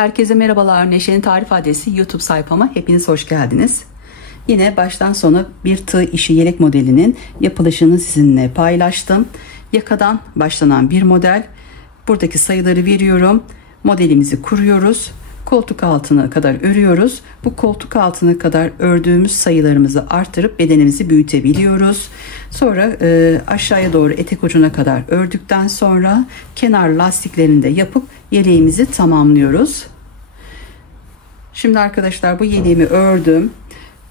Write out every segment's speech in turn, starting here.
Herkese merhabalar. Neşe'nin Tarif Adresi YouTube sayfama hepiniz hoş geldiniz. Yine baştan sona bir tığ işi yelek modelinin yapılışını sizinle paylaştım. Yakadan başlanan bir model. Buradaki sayıları veriyorum. Modelimizi kuruyoruz. Koltuk altına kadar örüyoruz. Bu koltuk altına kadar ördüğümüz sayılarımızı artırıp bedenimizi büyütebiliyoruz. Sonra aşağıya doğru etek ucuna kadar ördükten sonra kenar lastiklerini de yapıp yeleğimizi tamamlıyoruz. Şimdi arkadaşlar bu yeleğimi ördüm.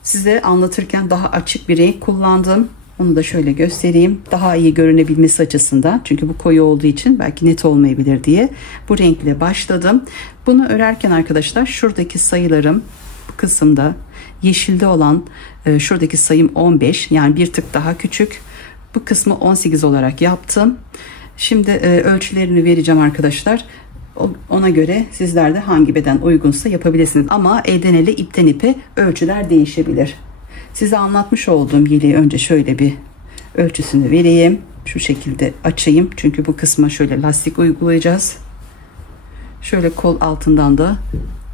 Size anlatırken daha açık bir renk kullandım. Onu da şöyle göstereyim. Daha iyi görünebilmesi açısından. Çünkü bu koyu olduğu için belki net olmayabilir diye bu renkle başladım. Bunu örerken arkadaşlar şuradaki sayılarım bu kısımda yeşilde olan şuradaki sayım 15. Yani bir tık daha küçük. Bu kısmı 18 olarak yaptım. Şimdi ölçülerini vereceğim arkadaşlar. Ona göre sizler de hangi beden uygunsa yapabilirsiniz. Ama elden ele ipten ipe ölçüler değişebilir. Size anlatmış olduğum yeleği önce şöyle bir ölçüsünü vereyim. Şu şekilde açayım. Çünkü bu kısma şöyle lastik uygulayacağız. Şöyle kol altından da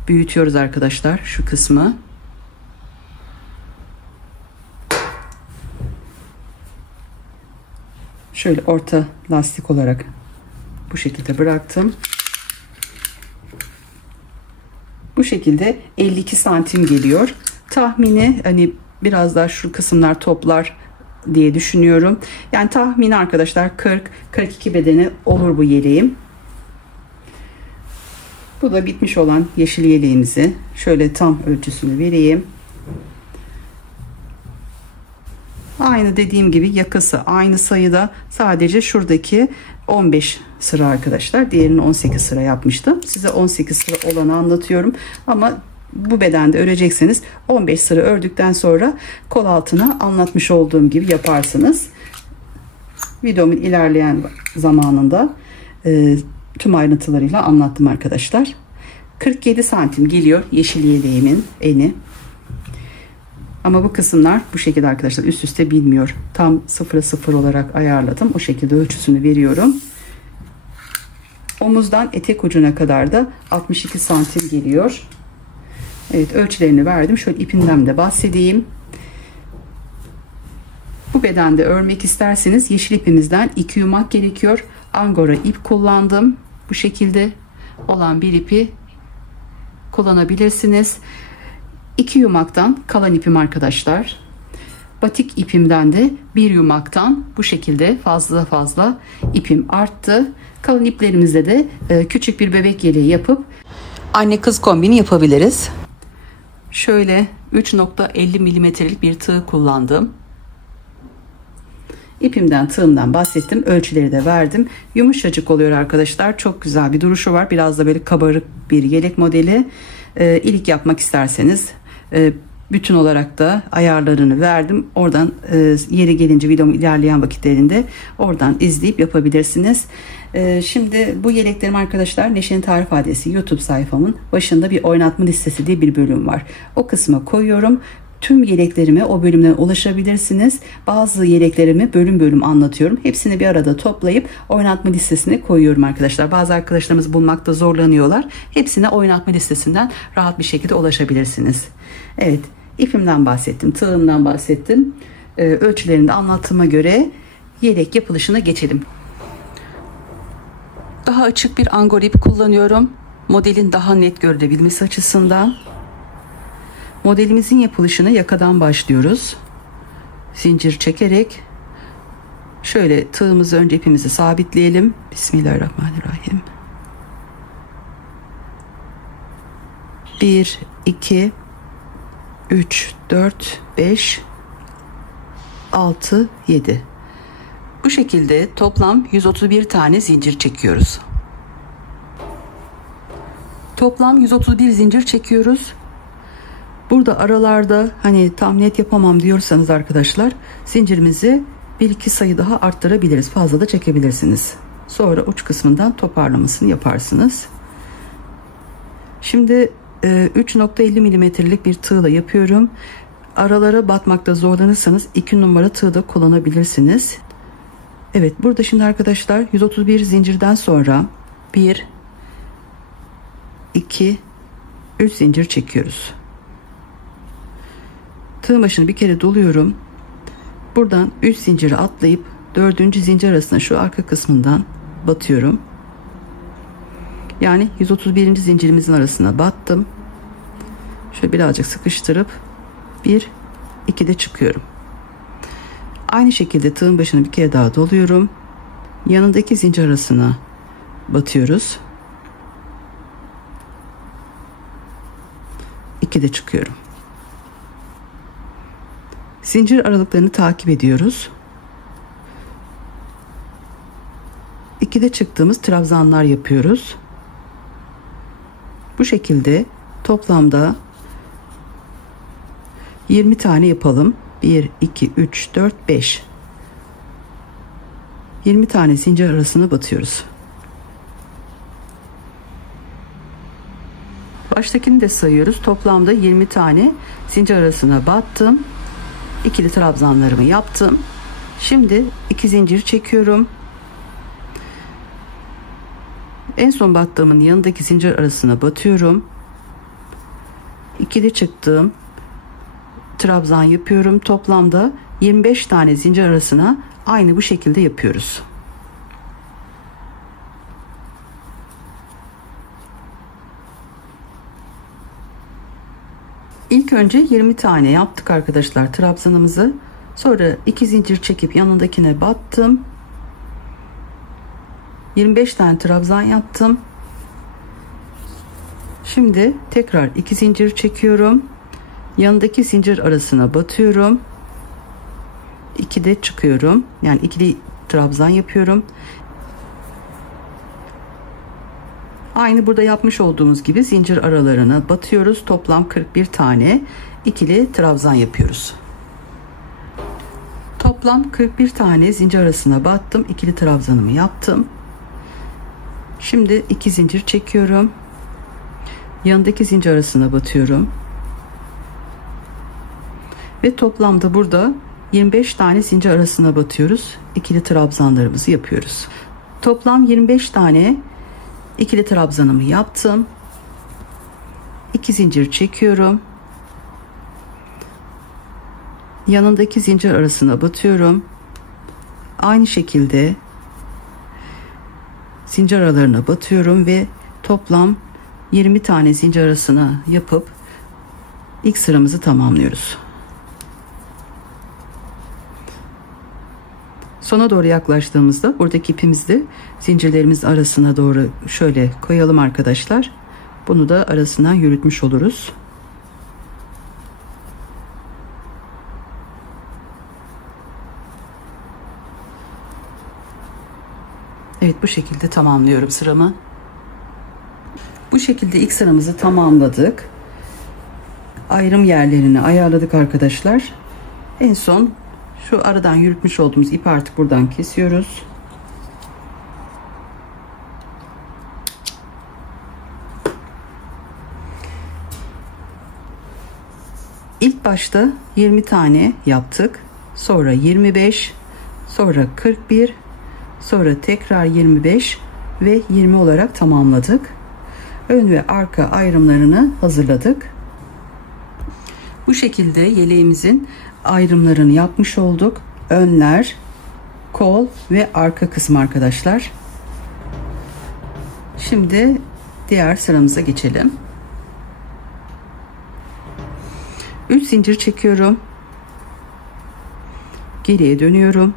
büyütüyoruz arkadaşlar şu kısmı. Şöyle orta lastik olarak bu şekilde bıraktım. Bu şekilde 52 santim geliyor. Tahmini hani biraz daha şu kısımlar toplar diye düşünüyorum. Yani tahmini arkadaşlar 40-42 bedeni olur bu yeleğim. Bu da bitmiş olan yeşil yeleğimizi şöyle tam ölçüsünü vereyim. Aynı dediğim gibi yakası aynı sayıda, sadece şuradaki 15 sıra arkadaşlar. Diğerini 18 sıra yapmıştım. Size 18 sıra olanı anlatıyorum. Ama bu bedende örecekseniz 15 sıra ördükten sonra kol altına anlatmış olduğum gibi yaparsınız. Videomun ilerleyen zamanında tüm ayrıntılarıyla anlattım arkadaşlar. 47 santim geliyor yeşil yeleğimin eni. Ama bu kısımlar bu şekilde arkadaşlar, üst üste bilmiyor. Tam 0'a 0 olarak ayarladım. O şekilde ölçüsünü veriyorum. Omuzdan etek ucuna kadar da 62 santim geliyor. Evet, ölçülerini verdim. Şöyle ipinden de bahsedeyim. Bu bedende örmek isterseniz yeşil ipimizden 2 yumak gerekiyor. Angora ip kullandım. Bu şekilde olan bir ipi kullanabilirsiniz. 2 yumaktan kalan ipim arkadaşlar. Batik ipimden de 1 yumaktan bu şekilde fazla ipim arttı. Kalan iplerimizle de küçük bir bebek yeleği yapıp anne kız kombini yapabiliriz. Şöyle 3.50 milimetrelik bir tığ kullandım. İpimden, tığımdan bahsettim. Ölçüleri de verdim. Yumuşacık oluyor arkadaşlar. Çok güzel bir duruşu var. Biraz da böyle kabarık bir yelek modeli. İlik yapmak isterseniz bütün olarak da ayarlarını verdim. Oradan yeri gelince videomun ilerleyen vakitlerinde oradan izleyip yapabilirsiniz. Şimdi bu yeleklerim arkadaşlar Neşe'nin Tarif Adresi YouTube sayfamın başında bir oynatma listesi diye bir bölüm var. O kısma koyuyorum. Tüm yeleklerime o bölümden ulaşabilirsiniz. Bazı yeleklerimi bölüm bölüm anlatıyorum. Hepsini bir arada toplayıp oynatma listesine koyuyorum arkadaşlar. Bazı arkadaşlarımız bulmakta zorlanıyorlar. Hepsine oynatma listesinden rahat bir şekilde ulaşabilirsiniz. Evet, ipimden bahsettim, tığımdan bahsettim. Ölçülerini de anlattığıma göre yelek yapılışına geçelim. Daha açık bir angora ip kullanıyorum. Modelin daha net görülebilmesi açısından. Modelimizin yapılışına yakadan başlıyoruz. Zincir çekerek şöyle tığımızı, önce ipimizi sabitleyelim. Bismillahirrahmanirrahim. 1 2 3 4 5 6 7. Bu şekilde toplam 131 tane zincir çekiyoruz. Toplam 131 zincir çekiyoruz. Burada aralarda hani tam net yapamam diyorsanız arkadaşlar, zincirimizi 1-2 sayı daha arttırabiliriz. Fazla da çekebilirsiniz. Sonra uç kısmından toparlamasını yaparsınız. Şimdi 3.50 milimetrelik bir tığla yapıyorum. Aralara batmakta zorlanırsanız 2 numara tığ da kullanabilirsiniz. Evet, burada şimdi arkadaşlar 131 zincirden sonra 1 2 3 zincir çekiyoruz. Tığ başını bir kere doluyorum. Buradan 3 zinciri atlayıp 4. zincir arasına şu arka kısmından batıyorum. Yani 131. zincirimizin arasına battım. Şöyle birazcık sıkıştırıp 1 2 de çıkıyorum. Aynı şekilde tığın başını bir kere daha doluyorum. Yanındaki zincir arasına batıyoruz. 2 de çıkıyorum. Zincir aralıklarını takip ediyoruz. 2'de çıktığımız trabzanlar yapıyoruz. Bu şekilde toplamda 20 tane yapalım. 1 2 3 4 5 20 tane zincir arasına batıyoruz. Baştakini de sayıyoruz. Toplamda 20 tane zincir arasına battım. İkili trabzanlarımı yaptım. Şimdi 2 zincir çekiyorum. En son battığımın yanındaki zincir arasına batıyorum. İkili çıktığım trabzan yapıyorum. Toplamda 25 tane zincir arasına aynı bu şekilde yapıyoruz. İlk önce 20 tane yaptık arkadaşlar trabzanımızı. Sonra 2 zincir çekip yanındakine battım. 25 tane trabzan yaptım. Şimdi tekrar 2 zincir çekiyorum. Yanındaki zincir arasına batıyorum. 2 de çıkıyorum. Yani ikili trabzan yapıyorum. Aynı burada yapmış olduğumuz gibi zincir aralarına batıyoruz. Toplam 41 tane ikili trabzan yapıyoruz. Toplam 41 tane zincir arasına battım. İkili trabzanımı yaptım. Şimdi 2 zincir çekiyorum. Yanındaki zincir arasına batıyorum. Ve toplamda burada 25 tane zincir arasına batıyoruz. İkili trabzanlarımızı yapıyoruz. Toplam 25 tane ikili trabzanımı yaptım. 2 zincir çekiyorum. Yanındaki zincir arasına batıyorum. Aynı şekilde zincir aralarına batıyorum ve toplam 20 tane zincir arasına yapıp ilk sıramızı tamamlıyoruz. Sona doğru yaklaştığımızda buradaki ipimizi de zincirlerimiz arasına doğru şöyle koyalım arkadaşlar. Bunu da arasından yürütmüş oluruz. Evet, bu şekilde tamamlıyorum sıramı. Bu şekilde ilk sıramızı tamamladık. Ayrım yerlerini ayarladık arkadaşlar. En son şu aradan yürütmüş olduğumuz ipi artık buradan kesiyoruz. İlk başta 20 tane yaptık. Sonra 25, sonra 41, sonra tekrar 25 ve 20 olarak tamamladık. Ön ve arka ayrımlarını hazırladık. Bu şekilde yeleğimizin ayrımlarını yapmış olduk. Önler, kol ve arka kısmı arkadaşlar. Şimdi diğer sıramıza geçelim. 3 zincir çekiyorum. Geriye dönüyorum.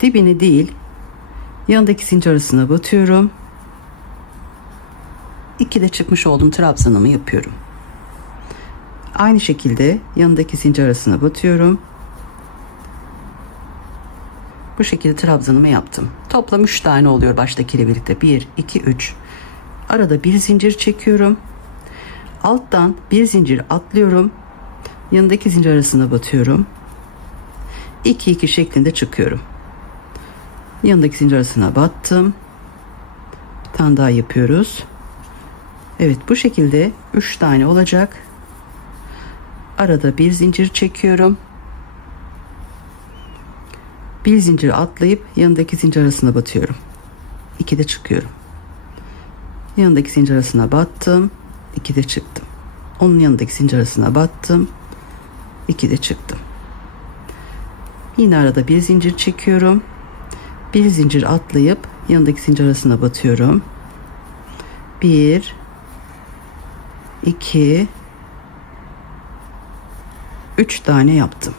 Dibini değil, yanındaki zincir arasına batıyorum. 2 de çıkmış olduğum trabzanımı yapıyorum. Aynı şekilde yanındaki zincir arasına batıyorum. Bu şekilde trabzanımı yaptım. Toplam 3 tane oluyor baştakiyle birlikte. 1 2 3. Arada bir zincir çekiyorum. Alttan bir zincir atlıyorum. Yanındaki zincir arasına batıyorum. 2 2 şeklinde çıkıyorum. Yanındaki zincir arasına battım. Bir tane daha yapıyoruz. Evet, bu şekilde 3 tane olacak. Arada bir zincir çekiyorum. Bir zincir atlayıp yanındaki zincir arasına batıyorum. 2 de çıkıyorum. yanındaki zincir arasına battım, 2 de çıktım. Onun yanındaki zincir arasına battım, 2 de çıktım. Yine arada bir zincir çekiyorum, bir zincir atlayıp yanındaki zincir arasına batıyorum. 1 2 3 tane yaptım.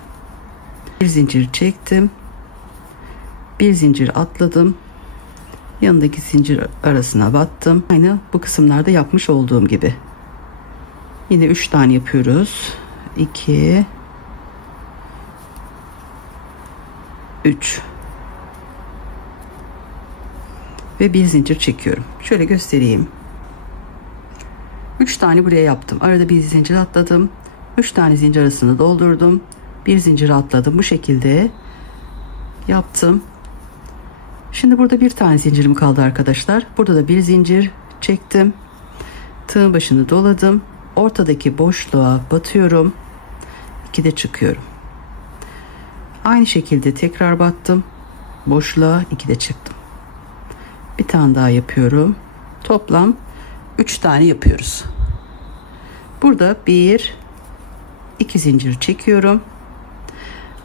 Bir zincir çektim, bir zincir atladım, yanındaki zincir arasına battım. Aynı bu kısımlarda yapmış olduğum gibi. Yine 3 tane yapıyoruz. 2 3 ve bir zincir çekiyorum. Şöyle göstereyim. 3 tane buraya yaptım. Arada bir zincir atladım. 3 tane zincir arasını doldurdum. Bir zincir atladım. Bu şekilde yaptım. Şimdi burada bir tane zincirim kaldı arkadaşlar. Burada da bir zincir çektim. Tığın başını doladım. Ortadaki boşluğa batıyorum. 2 de çıkıyorum. Aynı şekilde tekrar battım. Boşluğa 2 de çıktım. Bir tane daha yapıyorum. Toplam 3 tane yapıyoruz. Burada 1 2 zincir çekiyorum.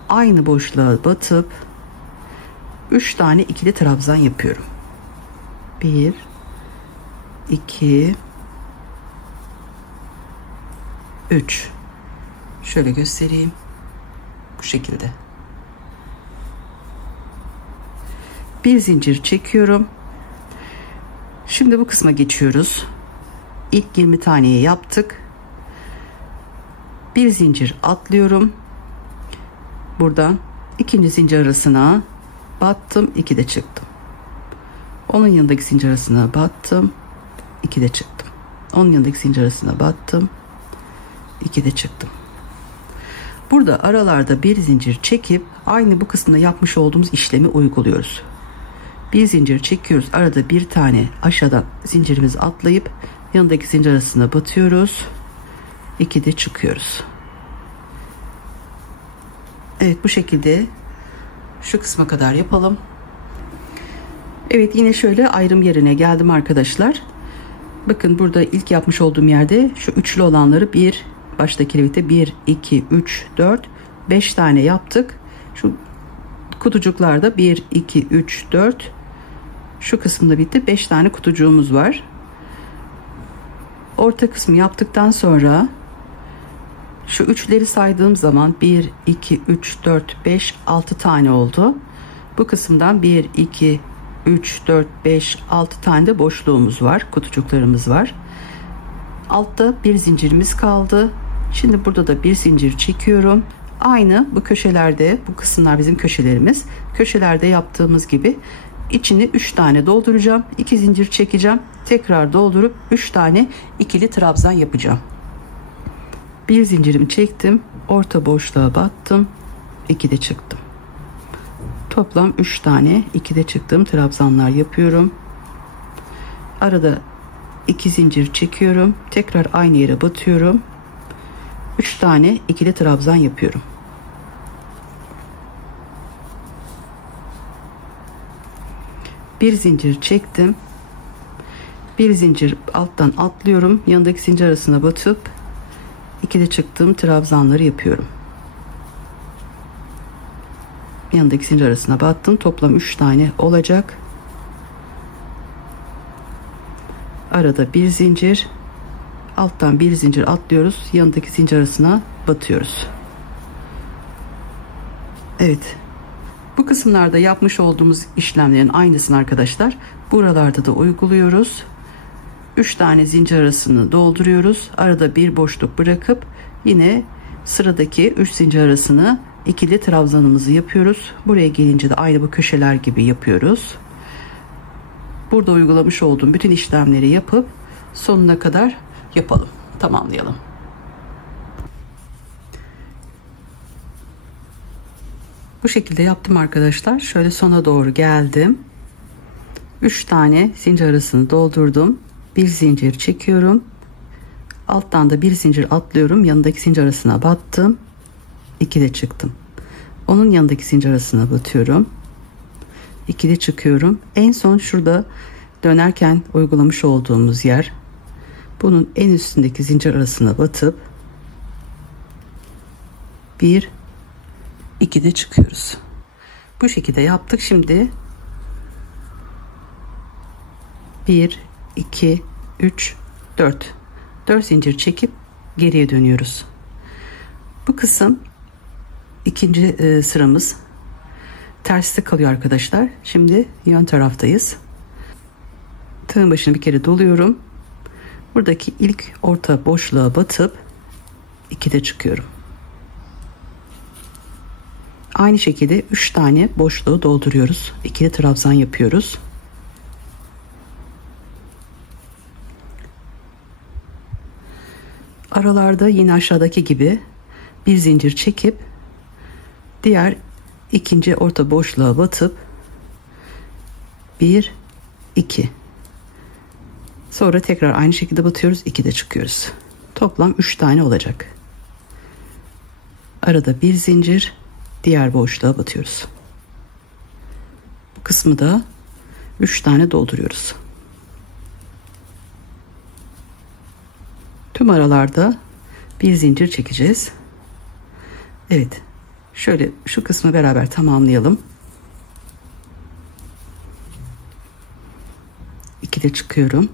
Aynı boşluğa batıp 3 tane ikili trabzan yapıyorum. 1 2 3. Şöyle göstereyim. Bu şekilde. Bir zincir çekiyorum. Şimdi bu kısma geçiyoruz. İlk 20 taneyi yaptık. Bir zincir atlıyorum. Buradan ikinci zincir arasına battım, 2 de çıktım. Onun yanındaki zincir arasına battım, 2 de çıktım. Onun yanındaki zincir arasına battım, 2 de çıktım. Burada aralarda bir zincir çekip aynı bu kısımda yapmış olduğumuz işlemi uyguluyoruz. Bir zincir çekiyoruz. Arada bir tane aşağıdan zincirimizi atlayıp yanındaki zincir arasına batıyoruz. 2 de çıkıyoruz. Evet, bu şekilde şu kısma kadar yapalım. Evet, yine şöyle ayrım yerine geldim arkadaşlar. Bakın burada ilk yapmış olduğum yerde şu üçlü olanları baştakiyle birlikte 1 2 3 4 5 tane yaptık. Şu kutucuklarda 1 2 3 4, şu kısımda bitti. 5 tane kutucuğumuz var. Orta kısmı yaptıktan sonra şu üçleri saydığım zaman 1 2 3 4 5 6 tane oldu. Bu kısımdan 1 2 3 4 5 6 tane de boşluğumuz var, kutucuklarımız var. Altta bir zincirimiz kaldı. Şimdi burada da bir zincir çekiyorum. Aynı bu köşelerde, bu kısımlar bizim köşelerimiz. Köşelerde yaptığımız gibi içini 3 tane dolduracağım. 2 zincir çekeceğim. Tekrar doldurup 3 tane ikili trabzan yapacağım. Bir zincirimi çektim. Orta boşluğa battım. 2 de çıktım. Toplam 3 tane 2 de çıktığım trabzanlar yapıyorum. Arada 2 zincir çekiyorum. Tekrar aynı yere batıyorum. 3 tane ikili trabzan yapıyorum. Bir zincir çektim. Bir zincir alttan atlıyorum. Yanındaki zincir arasına batıp 2 de çıktığım trabzanları yapıyorum. Yanındaki zincir arasına battım. Toplam 3 tane olacak. Arada bir zincir, alttan bir zincir atlıyoruz. Yanındaki zincir arasına batıyoruz. Evet. Bu kısımlarda yapmış olduğumuz işlemlerin aynısını arkadaşlar buralarda da uyguluyoruz. 3 tane zincir arasını dolduruyoruz. Arada bir boşluk bırakıp yine sıradaki 3 zincir arasını ikili trabzanımızı yapıyoruz. Buraya gelince de aynı bu köşeler gibi yapıyoruz. Burada uygulamış olduğum bütün işlemleri yapıp sonuna kadar yapalım, tamamlayalım. Bu şekilde yaptım arkadaşlar. Şöyle sona doğru geldim. 3 tane zincir arasını doldurdum. Bir zincir çekiyorum. Alttan da bir zincir atlıyorum. Yanındaki zincir arasına battım. 2 de çıktım. Onun yanındaki zincir arasına batıyorum. 2 de çıkıyorum. En son şurada dönerken uygulamış olduğumuz yer. Bunun en üstündeki zincir arasına batıp 1 2 de çıkıyoruz. Bu şekilde yaptık. Şimdi 1 2 3 4 zincir çekip geriye dönüyoruz. Bu kısım ikinci sıramız. Terste kalıyor arkadaşlar. Şimdi yan taraftayız. Tığın başını bir kere doluyorum. Buradaki ilk orta boşluğa batıp 2'de çıkıyorum. Aynı şekilde 3 tane boşluğu dolduruyoruz. İkili trabzan yapıyoruz. Aralarda yine aşağıdaki gibi bir zincir çekip diğer ikinci orta boşluğa batıp 1 2, sonra tekrar aynı şekilde batıyoruz, 2'de çıkıyoruz. Toplam 3 tane olacak. Arada bir zincir, diğer boşluğa batıyoruz. Bu kısmı da 3 tane dolduruyoruz. Tüm aralarda bir zincir çekeceğiz. Evet, şöyle şu kısmı beraber tamamlayalım. 2'de çıkıyorum.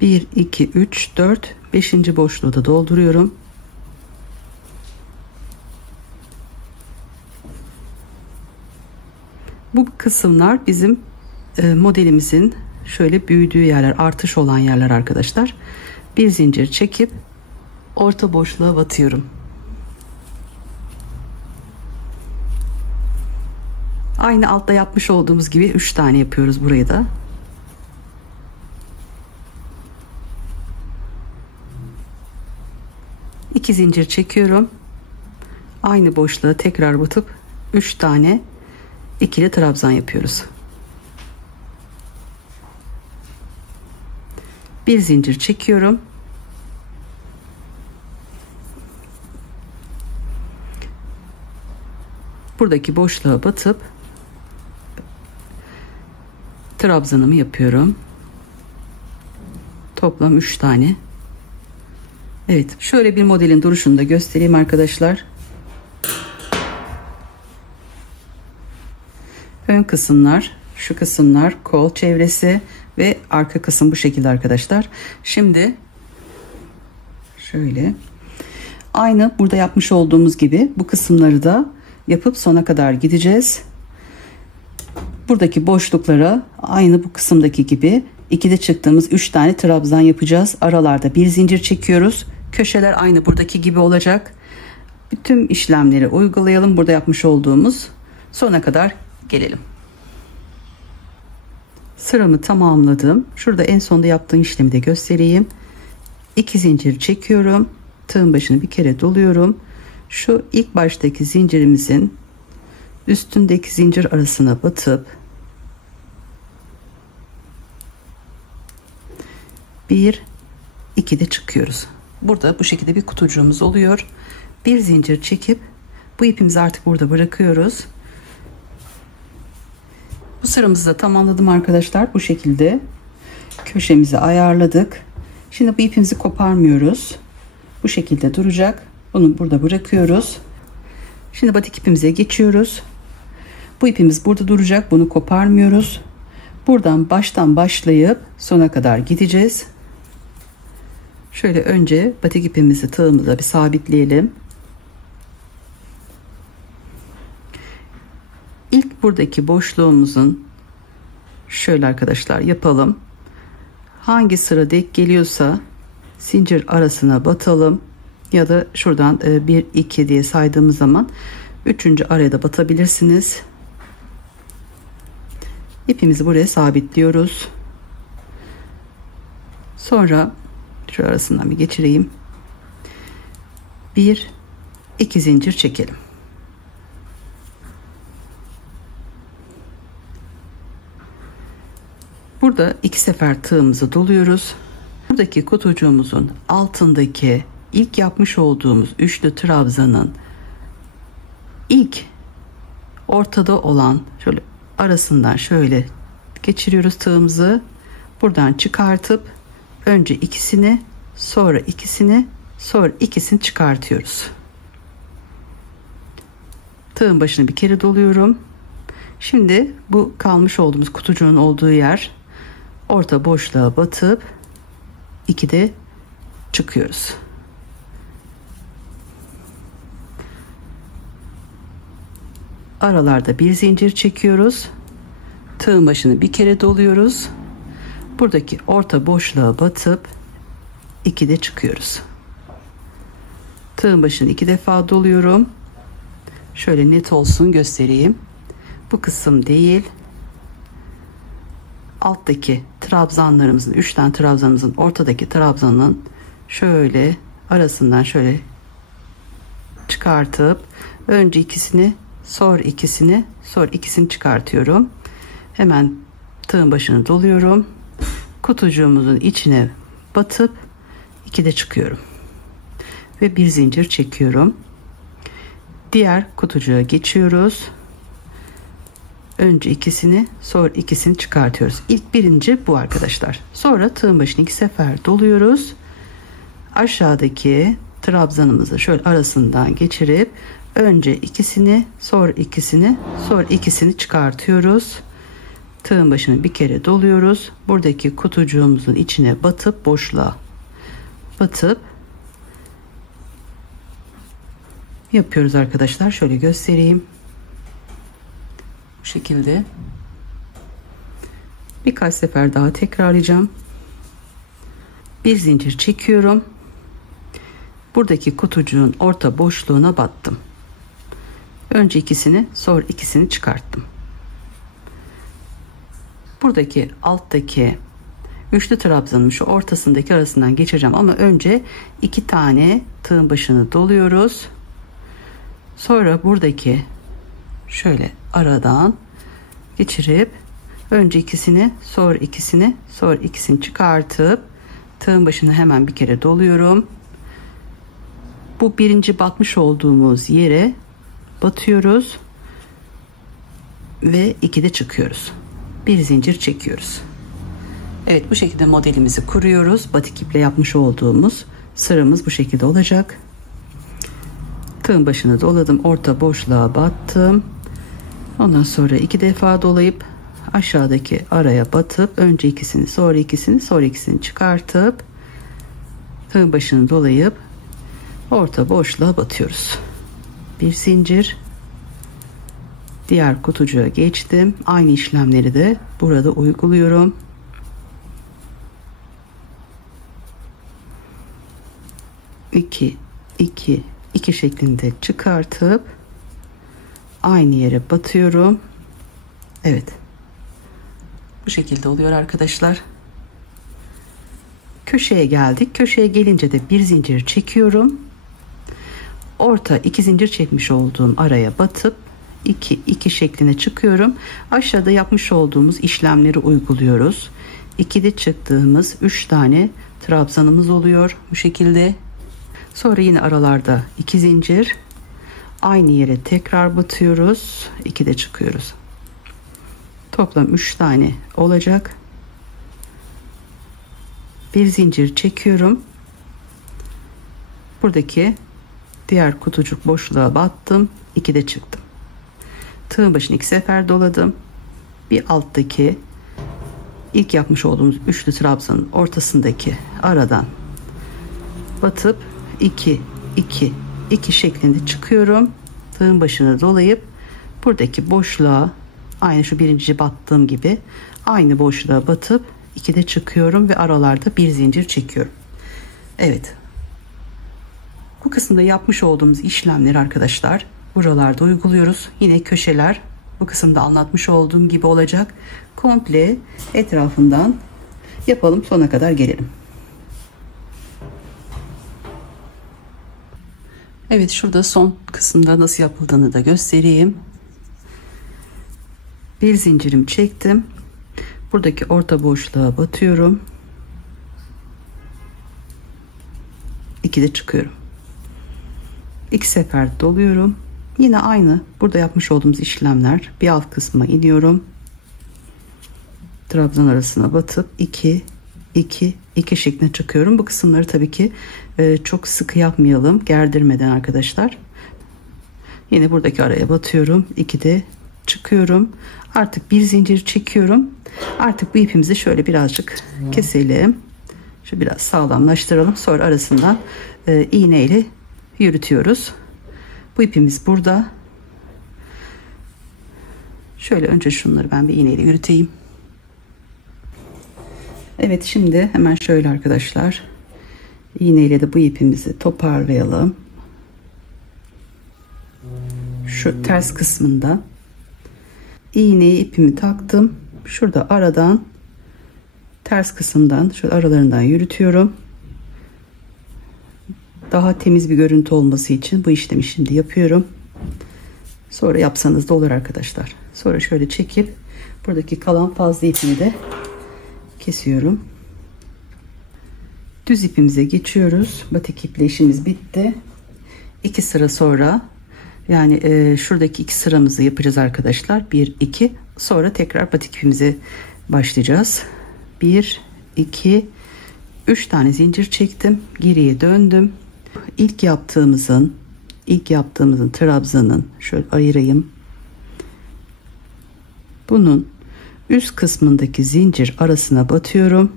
Bir, iki, üç, dört, 5. boşluğu da dolduruyorum. Bu kısımlar bizim modelimizin şöyle büyüdüğü yerler, artış olan yerler arkadaşlar. Bir zincir çekip orta boşluğa batıyorum. Aynı altta yapmış olduğumuz gibi 3 tane yapıyoruz burayı da. İki zincir çekiyorum. Aynı boşluğa tekrar batıp 3 tane ikili trabzan yapıyoruz. Bir zincir çekiyorum. Buradaki boşluğa batıp trabzanımı yapıyorum. Toplam 3 tane. Evet, şöyle bir modelin duruşunu da göstereyim arkadaşlar. Ön kısımlar, şu kısımlar kol çevresi ve arka kısım bu şekilde arkadaşlar. Şimdi şöyle aynı burada yapmış olduğumuz gibi bu kısımları da yapıp sona kadar gideceğiz. Buradaki boşluklara aynı bu kısımdaki gibi 2'de çıktığımız 3 tane trabzan yapacağız. Aralarda bir zincir çekiyoruz. Köşeler aynı buradaki gibi olacak. Bütün işlemleri uygulayalım. Burada yapmış olduğumuz sona kadar gelelim. Sıramı tamamladım. Şurada en sonda yaptığım işlemi de göstereyim. 2 zincir çekiyorum. Tığın başını bir kere doluyorum. Şu ilk baştaki zincirimizin üstündeki zincir arasına batıp 1 2'de çıkıyoruz. Burada bu şekilde bir kutucuğumuz oluyor. Bir zincir çekip bu ipimizi artık burada bırakıyoruz. Bu sıramızı da tamamladım arkadaşlar. Bu şekilde köşemizi ayarladık. Şimdi bu ipimizi koparmıyoruz. Bu şekilde duracak. Bunu burada bırakıyoruz. Şimdi batik ipimize geçiyoruz. Bu ipimiz burada duracak. Bunu koparmıyoruz. Buradan baştan başlayıp sona kadar gideceğiz. Şöyle önce batik ipimizi tığımıza bir sabitleyelim. İlk buradaki boşluğumuzun şöyle arkadaşlar yapalım. Hangi sıra denk geliyorsa zincir arasına batalım. Ya da şuradan 1 2 diye saydığımız zaman 3. araya da batabilirsiniz. İpimizi buraya sabitliyoruz. Sonra şu arasından bir geçireyim. 1 2 zincir çekelim. Burada 2 sefer tığımızı doluyoruz. Buradaki kutucuğumuzun altındaki ilk yapmış olduğumuz üçlü trabzanın ilk ortada olan şöyle arasından şöyle geçiriyoruz tığımızı. Buradan çıkartıp önce ikisini, sonra ikisini, sonra ikisini çıkartıyoruz. Tığın başını bir kere doluyorum. Şimdi bu kalmış olduğumuz kutucuğun olduğu yer, orta boşluğa batıp 2'de çıkıyoruz. Aralarda bir zincir çekiyoruz. Tığın başını bir kere doluyoruz. Buradaki orta boşluğa batıp 2'de çıkıyoruz. Tığın başını 2 defa doluyorum. Şöyle net olsun göstereyim. Bu kısım değil. Alttaki trabzanlarımızın, 3 tane trabzanımızın ortadaki trabzanın şöyle arasından şöyle çıkartıp önce ikisini, sonra ikisini, sonra ikisini çıkartıyorum. Hemen tığın başını doluyorum. Kutucuğumuzun içine batıp 2'de çıkıyorum. Ve bir zincir çekiyorum. Diğer kutucuğa geçiyoruz. Önce ikisini, sonra ikisini çıkartıyoruz. İlk birinci bu arkadaşlar. Sonra tığın başını 2 sefer doluyoruz. Aşağıdaki trabzanımızı şöyle arasından geçirip önce ikisini, sonra ikisini, sonra ikisini çıkartıyoruz. Tığın başını bir kere doluyoruz. Buradaki kutucuğumuzun içine batıp boşluğa batıp yapıyoruz arkadaşlar. Şöyle göstereyim. Bu şekilde birkaç sefer daha tekrarlayacağım. Bir zincir çekiyorum. Buradaki kutucuğun orta boşluğuna battım. Önce ikisini, sonra ikisini çıkarttım. Buradaki alttaki üçlü trabzanın şu ortasındaki arasından geçeceğim ama önce 2 tane tığın başını doluyoruz. Sonra buradaki şöyle aradan geçirip önce ikisini, sonra ikisini, sonra ikisini çıkartıp tığın başını hemen bir kere doluyorum. Bu birinci batmış olduğumuz yere batıyoruz ve 2'de çıkıyoruz. Bir zincir çekiyoruz. Evet, bu şekilde modelimizi kuruyoruz. Batik iple yapmış olduğumuz sıramız bu şekilde olacak. Tığın başını doladım, orta boşluğa battım. Ondan sonra 2 defa dolayıp aşağıdaki araya batıp önce ikisini, sonra ikisini, sonra ikisini çıkartıp tığın başını dolayıp orta boşluğa batıyoruz. Bir zincir. Diğer kutucuğa geçtim. Aynı işlemleri de burada uyguluyorum. İki şeklinde çıkartıp aynı yere batıyorum. Evet. Bu şekilde oluyor arkadaşlar. Köşeye geldik. Köşeye gelince de bir zincir çekiyorum. Orta 2 zincir çekmiş olduğum araya batıp 2 şekline çıkıyorum. Aşağıda yapmış olduğumuz işlemleri uyguluyoruz. 2'de çıktığımız 3 tane trabzanımız oluyor bu şekilde. Sonra yine aralarda 2 zincir, aynı yere tekrar batıyoruz, 2'de çıkıyoruz. Toplam 3 tane olacak. Bir zincir çekiyorum. Buradaki diğer kutucuk boşluğa battım, 2'de çıktım. Tığın başını 2 sefer doladım. Bir alttaki ilk yapmış olduğumuz üçlü trabzanın ortasındaki aradan batıp 2 şeklinde çıkıyorum. Tığın başını dolayıp buradaki boşluğa aynı şu birinci battığım gibi aynı boşluğa batıp 2'de çıkıyorum ve aralarda bir zincir çekiyorum. Evet. Bu kısımda yapmış olduğumuz işlemleri arkadaşlar buralarda uyguluyoruz. Yine köşeler bu kısımda anlatmış olduğum gibi olacak. Komple etrafından yapalım, sona kadar gelelim. Evet, şurada son kısımda nasıl yapıldığını da göstereyim. Bir zincirimi çektim. Buradaki orta boşluğa batıyorum. 2 de çıkıyorum. 2 sefer doluyorum. Yine aynı burada yapmış olduğumuz işlemler. Bir alt kısma iniyorum. Trabzan arasına batıp 2 2 2 şeklinde çıkıyorum. Bu kısımları tabii ki çok sıkı yapmayalım, gerdirmeden arkadaşlar. Yine buradaki araya batıyorum. 2 de çıkıyorum. Artık bir zincir çekiyorum. Artık bu ipimizi şöyle birazcık keselim. Şu biraz sağlamlaştıralım. Sonra arasından iğne ile yürütüyoruz. Bu ipimiz burada. Şöyle önce şunları ben bir iğne ile yürüteyim. Evet, şimdi hemen şöyle arkadaşlar. İğne ile de bu ipimizi toparlayalım. Şu ters kısmında iğneyi ipimi taktım. Şurada aradan ters kısımdan şu aralarından yürütüyorum. Daha temiz bir görüntü olması için bu işlemi şimdi yapıyorum. Sonra yapsanız da olur arkadaşlar. Sonra şöyle çekip buradaki kalan fazla ipimi de kesiyorum. Düz ipimize geçiyoruz. Batik iple işimiz bitti. 2 sıra sonra, yani şuradaki 2 sıramızı yapacağız arkadaşlar. 1 2, sonra tekrar batik ipimize başlayacağız. 1 2 3 tane zincir çektim, geriye döndüm. İlk yaptığımızın trabzanın şöyle ayırayım. Bunun üst kısmındaki zincir arasına batıyorum.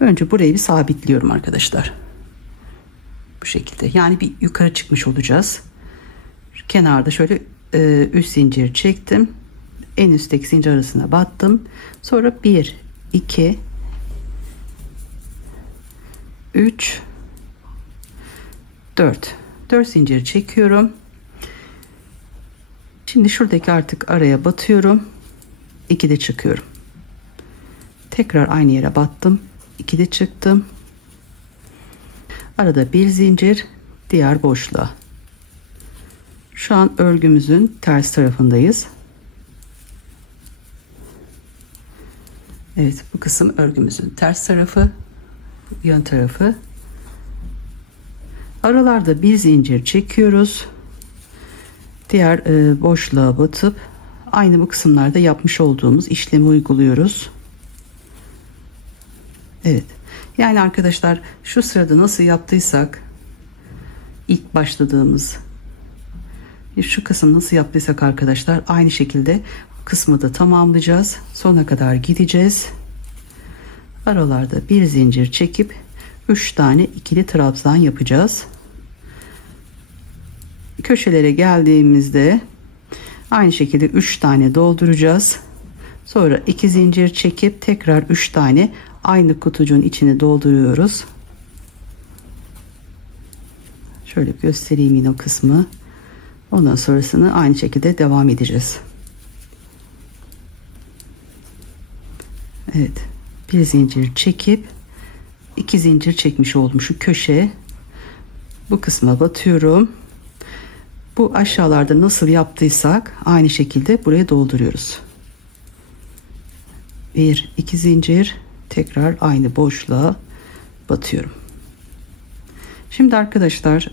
Önce burayı bir sabitliyorum arkadaşlar. Bu şekilde. Yani bir yukarı çıkmış olacağız. Şu kenarda şöyle üst zincir çektim. En üstteki zincir arasına battım. Sonra 1 2 3 4 zincir çekiyorum. Şimdi şuradaki artık araya batıyorum. 2 de çıkıyorum. Tekrar aynı yere battım. 2 de çıktım. Arada bir zincir, diğer boşluğa. Şu an örgümüzün ters tarafındayız. Evet, bu kısım örgümüzün ters tarafı, yan tarafı. Aralarda bir zincir çekiyoruz. Diğer boşluğa batıp aynı bu kısımlarda yapmış olduğumuz işlemi uyguluyoruz. Evet. Yani arkadaşlar şu sırada nasıl yaptıysak, ilk başladığımız şu kısım nasıl yaptıysak arkadaşlar, aynı şekilde kısmı da tamamlayacağız. Sona kadar gideceğiz. Aralarda bir zincir çekip 3 tane ikili trabzan yapacağız. Köşelere geldiğimizde aynı şekilde 3 tane dolduracağız. Sonra 2 zincir çekip tekrar 3 tane aynı kutucuğun içine dolduruyoruz. Şöyle göstereyim yine o kısmı. Ondan sonrasını aynı şekilde devam edeceğiz. Evet, bir zincir çekip 2 zincir çekmiş oldum. Şu köşe, bu kısma batıyorum. Bu aşağılarda nasıl yaptıysak aynı şekilde buraya dolduruyoruz. 1 2 zincir, tekrar aynı boşluğa batıyorum. Şimdi arkadaşlar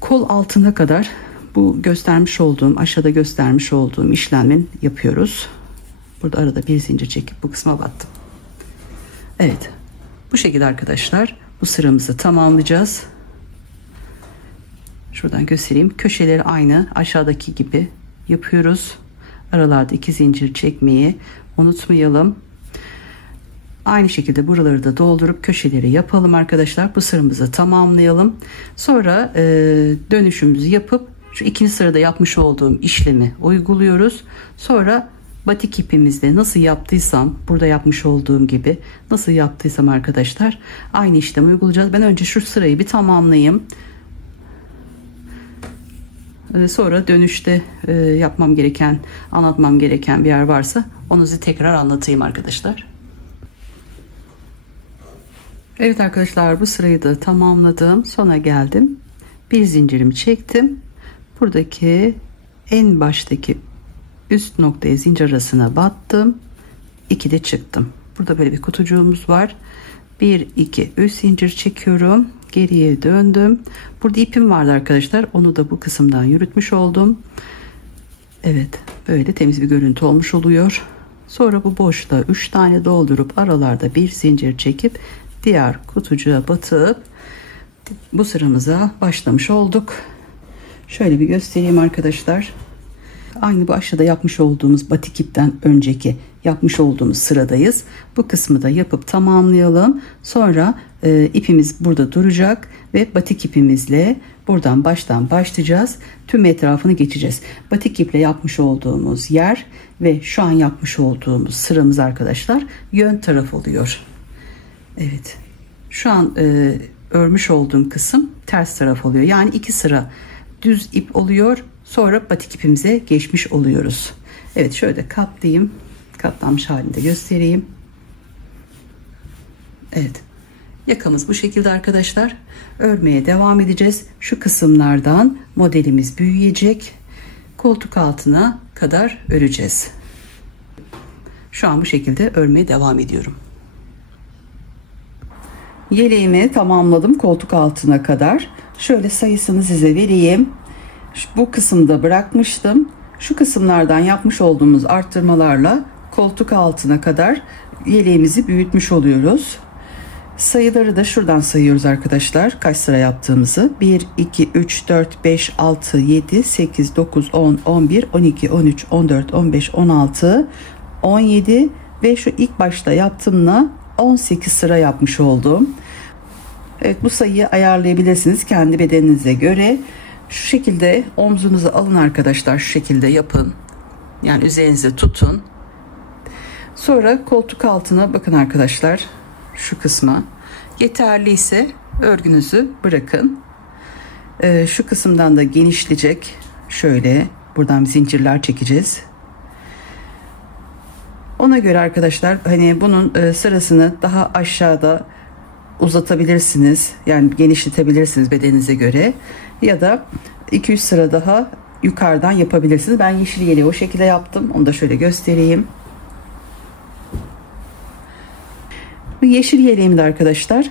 kol altına kadar bu göstermiş olduğum, aşağıda göstermiş olduğum işlemin yapıyoruz. Burada arada bir zincir çekip bu kısma battım. Evet, bu şekilde arkadaşlar bu sıramızı tamamlayacağız. Şuradan göstereyim. Köşeleri aynı aşağıdaki gibi yapıyoruz. Aralarda 2 zincir çekmeyi unutmayalım. Aynı şekilde buraları da doldurup köşeleri yapalım arkadaşlar. Bu sıramızı tamamlayalım. Sonra dönüşümüzü yapıp şu ikinci sırada yapmış olduğum işlemi uyguluyoruz. Sonra batik ipimizde nasıl yaptıysam, burada yapmış olduğum gibi nasıl yaptıysam arkadaşlar aynı işlemi uygulayacağız. Ben önce şu sırayı bir tamamlayayım. Sonra dönüşte yapmam gereken, anlatmam gereken bir yer varsa onu size tekrar anlatayım arkadaşlar. Evet arkadaşlar, bu sırayı da tamamladım. Sona geldim. Bir zincirimi çektim. Buradaki en baştaki üst noktaya zincir arasına battım, 2 de çıktım. Burada böyle bir kutucuğumuz var. 1 2 3 zincir çekiyorum, geriye döndüm. Burada ipim vardı arkadaşlar, onu da bu kısımdan yürütmüş oldum. Evet, böyle temiz bir görüntü olmuş oluyor. Sonra bu boşluğa 3 tane doldurup aralarda bir zincir çekip diğer kutucuğa batıp bu sıramıza başlamış olduk. Şöyle bir göstereyim arkadaşlar. Aynı bu aşağıda yapmış olduğumuz batik ipten önceki yapmış olduğumuz sıradayız. Bu kısmı da yapıp tamamlayalım. Sonra ipimiz burada duracak ve batik ipimizle buradan baştan başlayacağız. Tüm etrafını geçeceğiz. Batik iple yapmış olduğumuz yer ve şu an yapmış olduğumuz sıramız arkadaşlar yön taraf oluyor. Evet. Şu an örmüş olduğum kısım ters taraf oluyor. Yani 2 sıra düz ip oluyor. Sonra batik ipimize geçmiş oluyoruz. Evet, şöyle katlayayım. Katlanmış halinde göstereyim. Evet. Yakamız bu şekilde arkadaşlar. Örmeye devam edeceğiz. Şu kısımlardan modelimiz büyüyecek. Koltuk altına kadar öreceğiz. Şu an bu şekilde örmeye devam ediyorum. Yeleğimi tamamladım koltuk altına kadar. Şöyle sayısını size vereyim. Bu kısımda bırakmıştım. Şu kısımlardan yapmış olduğumuz arttırmalarla koltuk altına kadar yeleğimizi büyütmüş oluyoruz. Sayıları da şuradan sayıyoruz arkadaşlar. Kaç sıra yaptığımızı. 1, 2, 3, 4, 5, 6, 7, 8, 9, 10, 11, 12, 13, 14, 15, 16, 17 ve şu ilk başta yaptığımla 18 sıra yapmış oldum. Evet, bu sayıyı ayarlayabilirsiniz kendi bedeninize göre. Şu şekilde omzunuzu alın arkadaşlar, şu şekilde yapın. Yani üzerinize tutun. Sonra koltuk altına bakın arkadaşlar, şu kısma. Yeterliyse örgünüzü bırakın. Şu kısımdan da genişleyecek. Şöyle buradan zincirler çekeceğiz. Ona göre arkadaşlar hani bunun sırasını daha aşağıda uzatabilirsiniz. Yani genişletebilirsiniz bedeninize göre. Ya da 2-3 sıra daha yukarıdan yapabilirsiniz. Ben yeşil yeleği o şekilde yaptım. Onu da şöyle göstereyim. Bu yeşil yeleğimi de arkadaşlar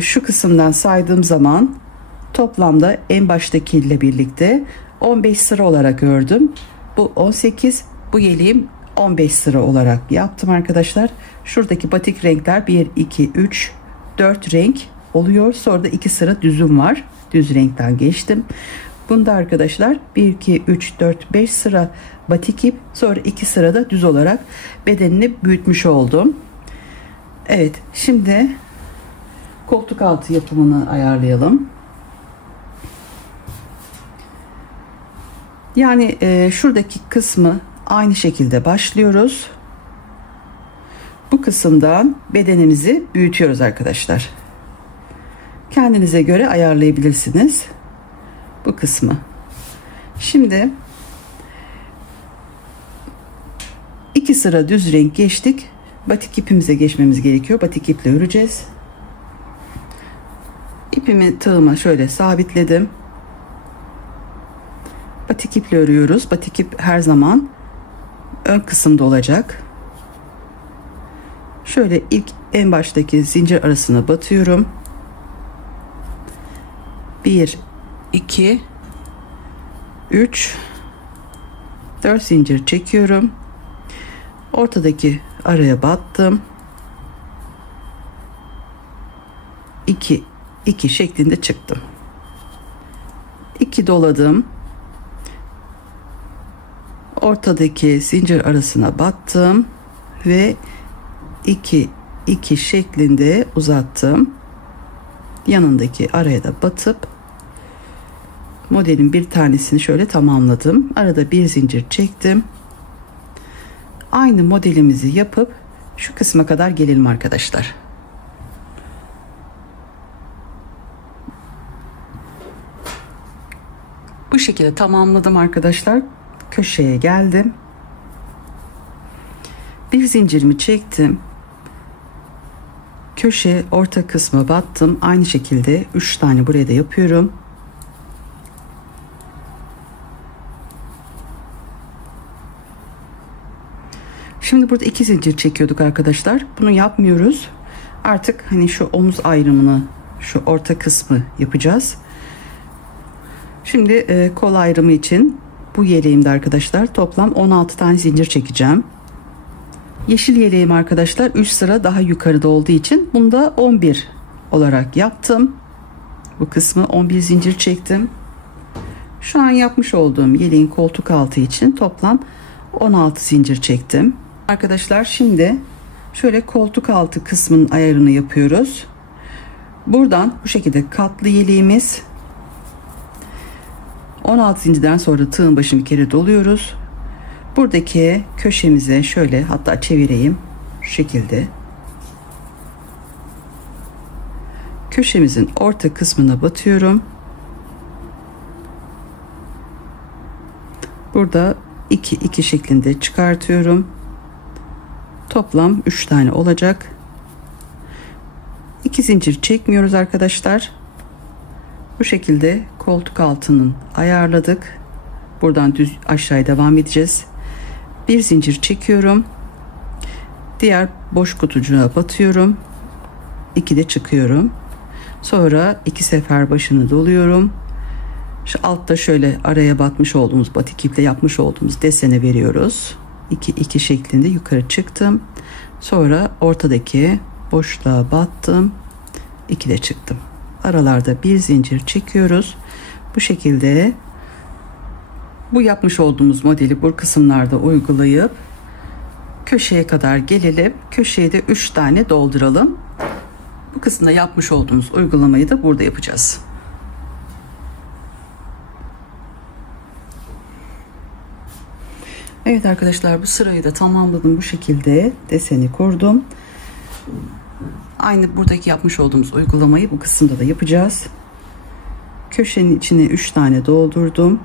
şu kısımdan saydığım zaman toplamda en baştakiyle birlikte 15 sıra olarak ördüm. Bu 18, bu yeleğim 15 sıra olarak yaptım arkadaşlar. Şuradaki batik renkler 1, 2, 3, 4 renk oluyor. Sonra da 2 sıra düzüm var. Düz renkten geçtim. Bunda arkadaşlar 1, 2, 3, 4, 5 sıra batik ip, sonra 2 sırada düz olarak bedenini büyütmüş oldum. Evet, şimdi koltuk altı yapımını ayarlayalım. Yani şuradaki kısmı aynı şekilde başlıyoruz. Bu kısımdan bedenimizi büyütüyoruz arkadaşlar. Kendinize göre ayarlayabilirsiniz bu kısmı. Şimdi 2 sıra düz renk geçtik. Batik ipimize geçmemiz gerekiyor. Batik iple öreceğiz. İpimi tığıma şöyle sabitledim. Batik iple örüyoruz. Batik ip her zaman ön kısımda olacak. Şöyle ilk en baştaki zincir arasına batıyorum. 1, 2, 3, 4 zincir çekiyorum. Ortadaki araya battım. 2, 2 şeklinde çıktım. 2 doladım. Ortadaki zincir arasına battım ve 2, 2 şeklinde uzattım. Yanındaki araya da batıp modelin bir tanesini şöyle tamamladım. Arada bir zincir çektim. Aynı modelimizi yapıp şu kısma kadar gelelim arkadaşlar. Bu şekilde tamamladım arkadaşlar. Köşeye geldim. Bir zincirimi çektim. Köşe orta kısma battım. Aynı şekilde 3 tane buraya da yapıyorum. Şimdi burada 2 zincir çekiyorduk arkadaşlar. Bunu yapmıyoruz. Artık hani şu omuz ayrımını, şu orta kısmı yapacağız. Şimdi kol ayrımı için bu yeleğimde arkadaşlar toplam 16 tane zincir çekeceğim. Yeşil yeleğim arkadaşlar 3 sıra daha yukarıda olduğu için bunu da 11 olarak yaptım. Bu kısmı 11 zincir çektim. Şu an yapmış olduğum yeleğin koltuk altı için toplam 16 zincir çektim. Arkadaşlar şimdi şöyle koltuk altı kısmının ayarını yapıyoruz. Buradan bu şekilde katlı yeleğimiz 16 zincirden sonra tığın başını bir kere doluyoruz. Buradaki köşemize şöyle, hatta çevireyim şu şekilde. Köşemizin orta kısmına batıyorum. Burada 2 şeklinde çıkartıyorum. Toplam 3 tane olacak. 2 zincir çekmiyoruz arkadaşlar. Bu şekilde koltuk altının ayarladık. Buradan düz aşağıya devam edeceğiz. Bir zincir çekiyorum. Diğer boş kutucuğa batıyorum. 2 de çıkıyorum. Sonra 2 sefer başını doluyorum. Şu altta şöyle araya batmış olduğumuz, batik iple yapmış olduğumuz desene veriyoruz. 2 şeklinde yukarı çıktım. Sonra ortadaki boşluğa battım. 2 de çıktım. Aralarda bir zincir çekiyoruz. Bu şekilde bu yapmış olduğumuz modeli bu kısımlarda uygulayıp köşeye kadar gelelim. Köşeye de 3 tane dolduralım. Bu kısımda yapmış olduğumuz uygulamayı da burada yapacağız. Evet arkadaşlar, bu sırayı da tamamladım. Bu şekilde deseni kurdum. Aynı buradaki yapmış olduğumuz uygulamayı bu kısımda da yapacağız. Köşenin içine 3 tane doldurdum.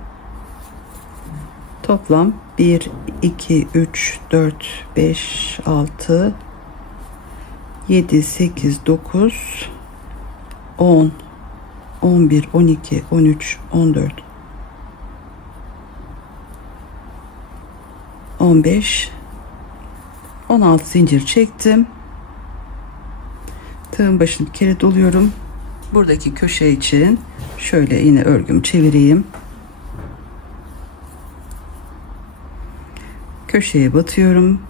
Toplam 1 2 3 4 5 6 7 8 9 10 11 12 13 14 15 16 zincir çektim. Tığın başını bir kere doluyorum. Buradaki köşe için şöyle yine örgümü çevireyim. Köşeye batıyorum.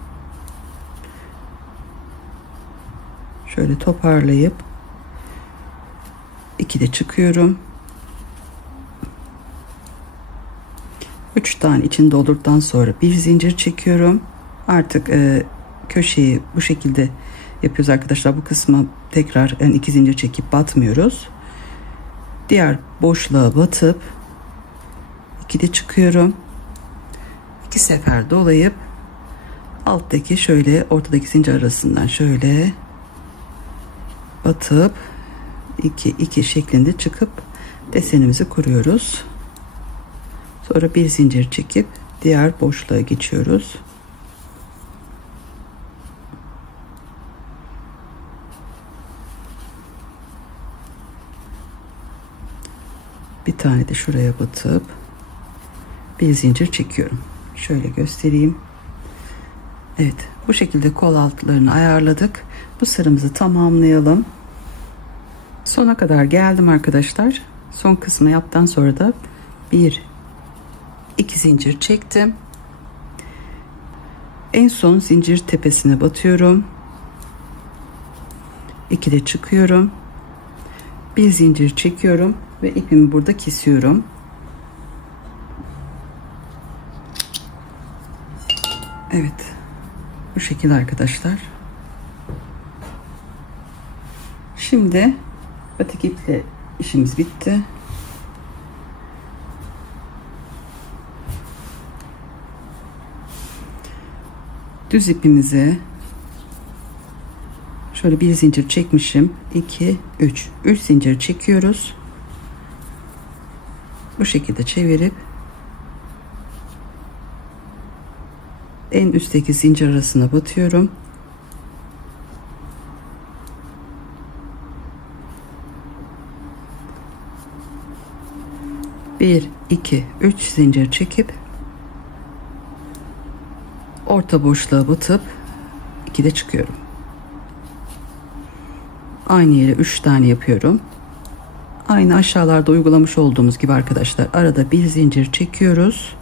Şöyle toparlayıp 2 de çıkıyorum. 3 tane içini doldurduktan sonra bir zincir çekiyorum. Artık köşeyi bu şekilde yapıyoruz arkadaşlar. Bu kısma tekrar 2 zincir çekip batmıyoruz. Diğer boşluğa batıp 2 de çıkıyorum. 2 sefer dolayıp alttaki şöyle ortadaki zincir arasından şöyle batıp 2 şeklinde çıkıp desenimizi kuruyoruz. Sonra bir zincir çekip diğer boşluğa geçiyoruz. Bir tane de şuraya batıp bir zincir çekiyorum. Şöyle göstereyim. Evet, bu şekilde kol altlarını ayarladık. Bu sıramızı tamamlayalım. Sona kadar geldim arkadaşlar. Son kısmı yaptıktan sonra da 2 zincir çektim. En son zincir tepesine batıyorum. 2 de çıkıyorum. Bir zincir çekiyorum ve ipimi burada kesiyorum. Evet, bu şekilde arkadaşlar. Şimdi batik iple işimiz bitti. Düz ipimize şöyle bir zincir çekmişim. 2 3 zincir çekiyoruz. Bu şekilde çevirip en üstteki zincir arasına batıyorum. Bir 2 3 zincir çekip orta boşluğa batıp 2'de çıkıyorum. Aynı yere 3 tane yapıyorum. Aynı aşağılarda uygulamış olduğumuz gibi arkadaşlar, arada bir zincir çekiyoruz.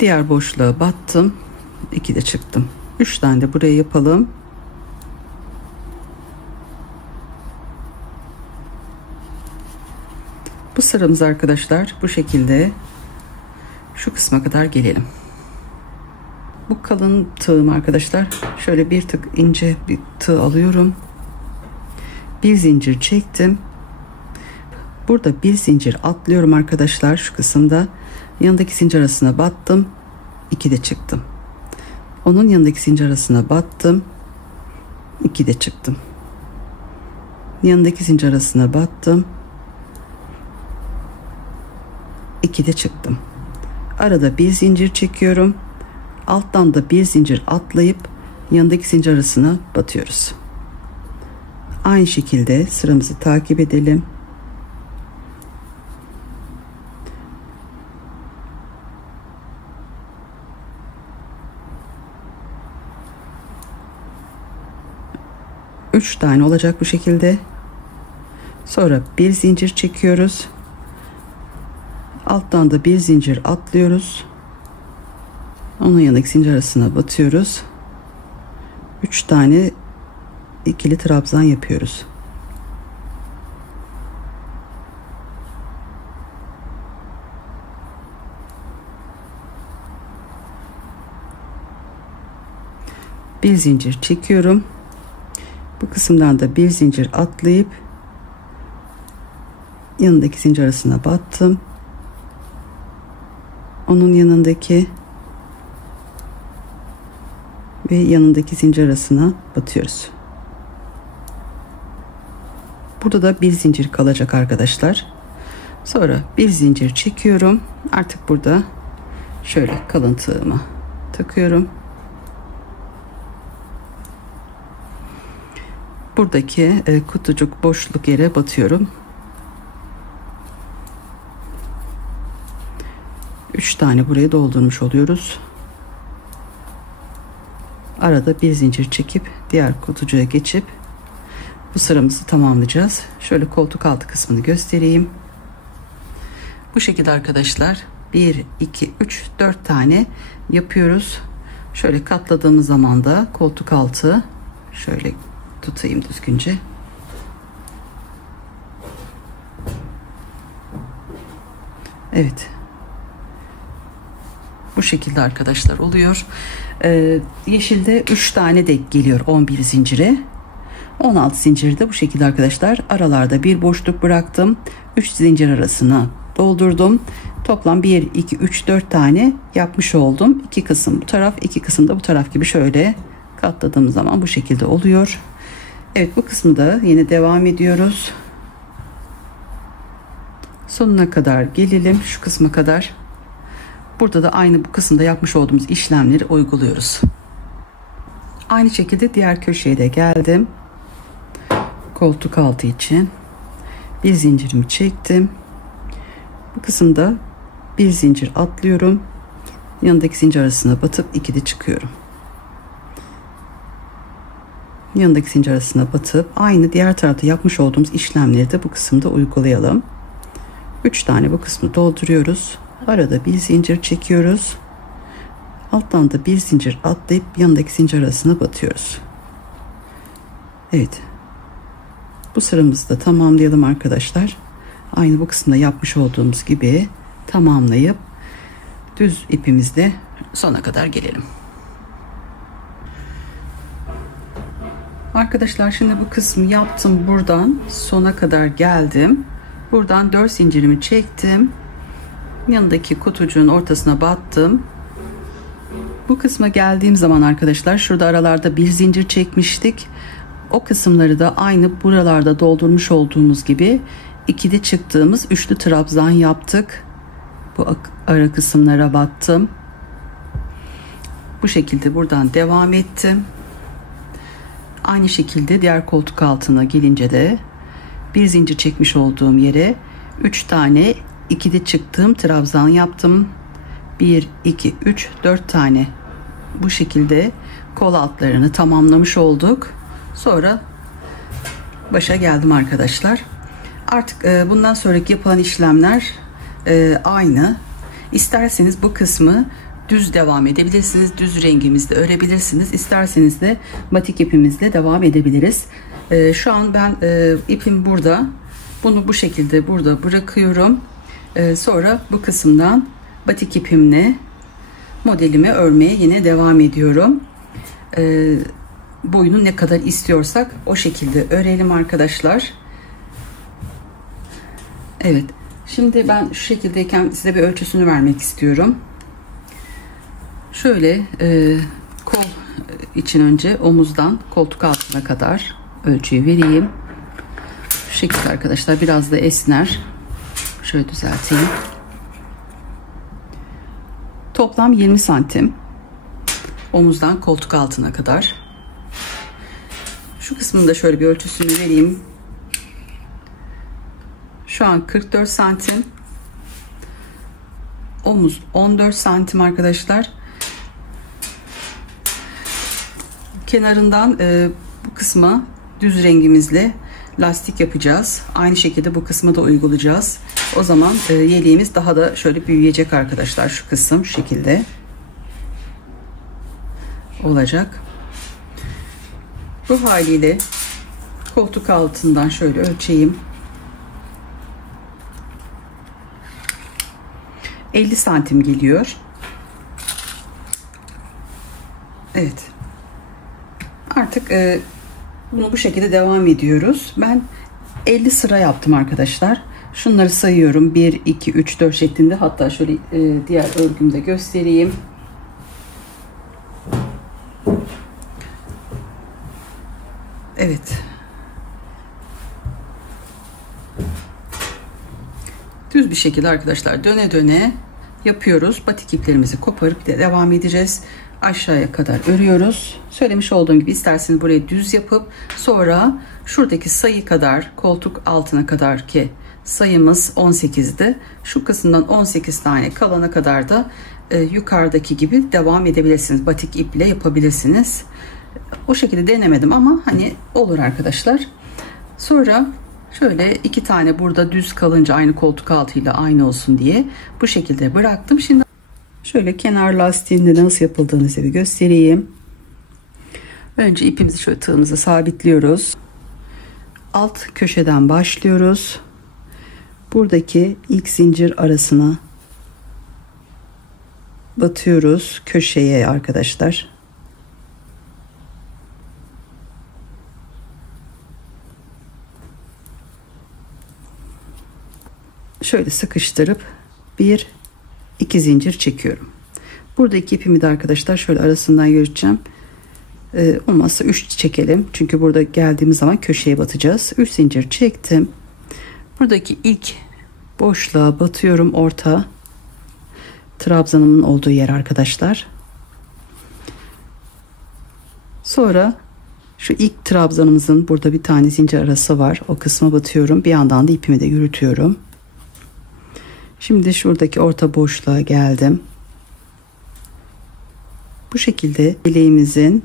Diğer boşluğa battım, 2'de çıktım. 3 tane de buraya yapalım. Bu sıramız arkadaşlar bu şekilde şu kısma kadar gelelim. Bu kalın tığım arkadaşlar, şöyle bir tık ince bir tığ alıyorum. Bir zincir çektim. Burada bir zincir atlıyorum arkadaşlar, şu kısımda yanındaki zincir arasına battım, 2'de çıktım. Onun yanındaki zincir arasına battım, 2'de çıktım. Yanındaki zincir arasına battım, 2'de çıktım. Arada bir zincir çekiyorum. Alttan da bir zincir atlayıp yanındaki zincir arasına batıyoruz. Aynı şekilde sıramızı takip edelim. Üç tane olacak bu şekilde. Sonra bir zincir çekiyoruz. Alttan da bir zincir atlıyoruz. Onun yanındaki zincir arasına batıyoruz. 3 tane ikili trabzan yapıyoruz. Bir zincir çekiyorum. Bu kısımdan da bir zincir atlayıp yanındaki zincir arasına battım. Onun yanındaki ve yanındaki zincir arasına batıyoruz. Burada da bir zincir kalacak arkadaşlar. Sonra bir zincir çekiyorum. Artık burada şöyle kalın tığımı takıyorum. Buradaki kutucuk boşluk yere batıyorum. 3 tane buraya doldurmuş oluyoruz. Arada bir zincir çekip diğer kutucuğa geçip bu sıramızı tamamlayacağız. Şöyle koltuk altı kısmını göstereyim. Bu şekilde arkadaşlar 1 2 3 4 tane yapıyoruz. Şöyle katladığımız zaman da koltuk altı, şöyle tutayım düzgünce. Evet. Bu şekilde arkadaşlar oluyor. Yeşilde 3 tane denk geliyor 11 zincire. 16 zincirde bu şekilde arkadaşlar. Aralarda bir boşluk bıraktım. 3 zincir arasına doldurdum. Toplam 1 2 3 4 tane yapmış oldum. 2 kısım bu taraf, 2 kısım da bu taraf gibi şöyle katladığım zaman bu şekilde oluyor. Evet, bu kısmı da yine devam ediyoruz. Sonuna kadar gelelim, şu kısma kadar. Burada da aynı bu kısımda yapmış olduğumuz işlemleri uyguluyoruz. Aynı şekilde diğer köşeye de geldim. Koltuk altı için bir zincirimi çektim. Bu kısımda bir zincir atlıyorum. Yanındaki zincir arasına batıp 2'de çıkıyorum. Yanındaki zincir arasına batıp aynı diğer tarafta yapmış olduğumuz işlemleri de bu kısımda uygulayalım. 3 tane bu kısmı dolduruyoruz. Arada bir zincir çekiyoruz. Alttan da bir zincir atlayıp yanındaki zincir arasına batıyoruz. Evet. Bu sıramızı da tamamlayalım arkadaşlar. Aynı bu kısımda yapmış olduğumuz gibi tamamlayıp düz ipimizle sona kadar gelelim. Arkadaşlar şimdi bu kısmı yaptım, buradan sona kadar geldim. Buradan 4 zincirimi çektim. Yanındaki kutucuğun ortasına battım. Bu kısma geldiğim zaman arkadaşlar şurada aralarda bir zincir çekmiştik. O kısımları da aynı buralarda doldurmuş olduğumuz gibi 2'de çıktığımız üçlü trabzan yaptık. Bu ara kısımlara battım. Bu şekilde buradan devam ettim. Aynı şekilde diğer koltuk altına gelince de bir zincir çekmiş olduğum yere 3 tane 2'de çıktığım trabzan yaptım. 1, 2, 3, 4 tane bu şekilde kol altlarını tamamlamış olduk. Sonra başa geldim arkadaşlar. Artık bundan sonraki yapılan işlemler aynı. İsterseniz bu kısmı düz devam edebilirsiniz. Düz rengimizde örebilirsiniz. İsterseniz de batik ipimizle devam edebiliriz. Şu an ben ipim burada. Bunu bu şekilde burada bırakıyorum. Sonra bu kısımdan batik ipimle modelimi örmeye yine devam ediyorum. Boyunu ne kadar istiyorsak o şekilde örelim arkadaşlar. Evet. Şimdi ben şu şekildeyken size bir ölçüsünü vermek istiyorum. Şöyle kol için önce omuzdan koltuk altına kadar ölçüyü vereyim. Şu şekilde arkadaşlar, biraz da esner. Şöyle düzelteyim. Toplam 20 santim. Omuzdan koltuk altına kadar. Şu kısmında şöyle bir ölçüsünü vereyim. Şu an 44 santim. Omuz 14 santim arkadaşlar. Kenarından bu kısma düz rengimizle lastik yapacağız. Aynı şekilde bu kısmı da uygulayacağız. O zaman yeleğimiz daha da şöyle büyüyecek arkadaşlar. Şu kısım şu şekilde olacak. Bu haliyle koltuk altından şöyle ölçeyim. 50 santim geliyor. Evet. Artık bunu bu şekilde devam ediyoruz. Ben 50 sıra yaptım arkadaşlar. Şunları sayıyorum. 1, 2, 3, 4 şeklinde. Hatta şöyle diğer örgümde göstereyim. Evet. Düz bir şekilde arkadaşlar döne döne yapıyoruz. Batik iplerimizi koparıp devam edeceğiz. Aşağıya kadar örüyoruz. Söylemiş olduğum gibi isterseniz burayı düz yapıp sonra şuradaki sayı kadar, koltuk altına kadar ki sayımız 18'di. Şu kısımdan 18 tane kalana kadar da yukarıdaki gibi devam edebilirsiniz. Batik iple yapabilirsiniz. O şekilde denemedim ama hani olur arkadaşlar. Sonra şöyle 2 tane burada düz kalınca aynı koltuk altıyla aynı olsun diye bu şekilde bıraktım. Şimdi şöyle kenar lastiğinde nasıl yapıldığını size bir göstereyim. Önce ipimizi şöyle tığımıza sabitliyoruz. Alt köşeden başlıyoruz. Buradaki ilk zincir arasına batıyoruz köşeye arkadaşlar. Şöyle sıkıştırıp 1 2 zincir çekiyorum. Buradaki ipimi de arkadaşlar şöyle arasından yürüteceğim. Olmazsa 3 çekelim. Çünkü burada geldiğimiz zaman köşeye batacağız. 3 zincir çektim. Buradaki ilk boşluğa batıyorum. Orta trabzanımın olduğu yer arkadaşlar. Sonra şu ilk trabzanımızın burada bir tane zincir arası var. O kısma batıyorum. Bir yandan da ipimi de yürütüyorum. Şimdi şuradaki orta boşluğa geldim. Bu şekilde bileğimizin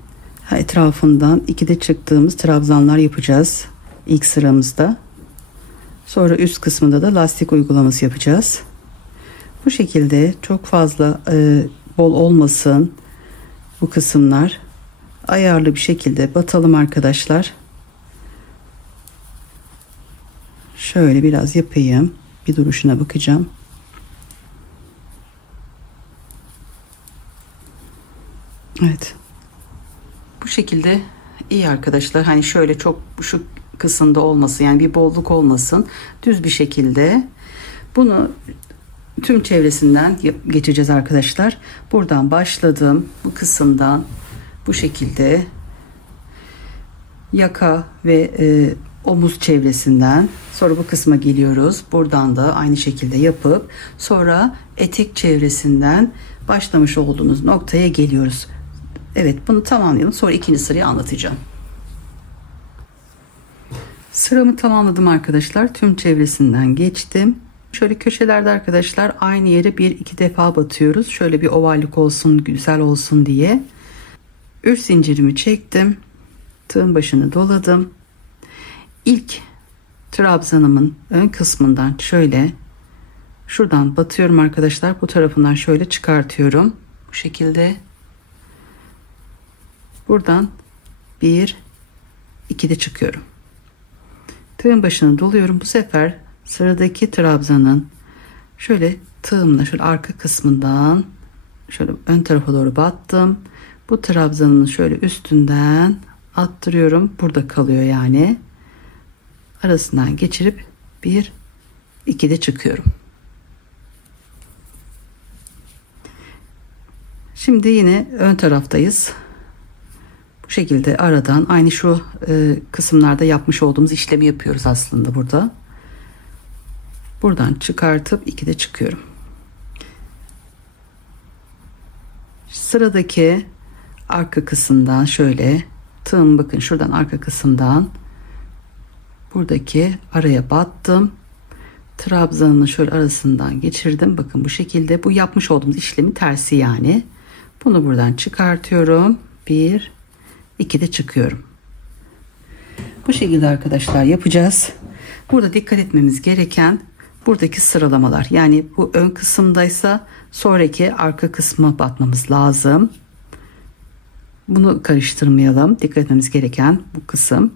etrafından 2'de çıktığımız trabzanlar yapacağız ilk sıramızda. Sonra üst kısmında da lastik uygulaması yapacağız. Bu şekilde çok fazla bol olmasın bu kısımlar. Ayarlı bir şekilde batalım arkadaşlar. Şöyle biraz yapayım. Bir duruşuna bakacağım. Evet. Bu şekilde iyi arkadaşlar. Hani şöyle çok şu kısımda olmasın. Yani bir bolluk olmasın. Düz bir şekilde. Bunu tüm çevresinden geçeceğiz arkadaşlar. Buradan başladım. Bu kısımdan bu şekilde yaka ve omuz çevresinden sonra bu kısma geliyoruz. Buradan da aynı şekilde yapıp sonra etek çevresinden başlamış olduğunuz noktaya geliyoruz. Evet, bunu tamamlayalım. Sonra ikinci sırayı anlatacağım. Sıramı tamamladım arkadaşlar. Tüm çevresinden geçtim. Şöyle köşelerde arkadaşlar aynı yere bir iki defa batıyoruz. Şöyle bir ovallik olsun, güzel olsun diye. 3 zincirimi çektim. Tığın başını doladım. İlk trabzanımın ön kısmından şöyle şuradan batıyorum arkadaşlar. Bu tarafından şöyle çıkartıyorum. Bu şekilde. Buradan 1 2 de çıkıyorum. Tığın başını doluyorum. Bu sefer sıradaki trabzanın şöyle tığımla şöyle arka kısmından şöyle ön tarafa doğru battım. Bu trabzanın şöyle üstünden attırıyorum. Burada kalıyor yani. Arasından geçirip 1 2 de çıkıyorum. Şimdi yine ön taraftayız. Bu şekilde aradan aynı şu kısımlarda yapmış olduğumuz işlemi yapıyoruz aslında burada. Buradan çıkartıp 2 de çıkıyorum. Sıradaki arka kısımdan şöyle tığım, bakın şuradan arka kısımdan buradaki araya battım. Trabzanın şöyle arasından geçirdim. Bakın bu şekilde, bu yapmış olduğumuz işlemin tersi yani. Bunu buradan çıkartıyorum. 1 2 de çıkıyorum. Bu şekilde arkadaşlar yapacağız. Burada dikkat etmemiz gereken buradaki sıralamalar. Yani bu ön kısımdaysa sonraki arka kısma batmamız lazım. Bunu karıştırmayalım. Dikkat etmemiz gereken bu kısım.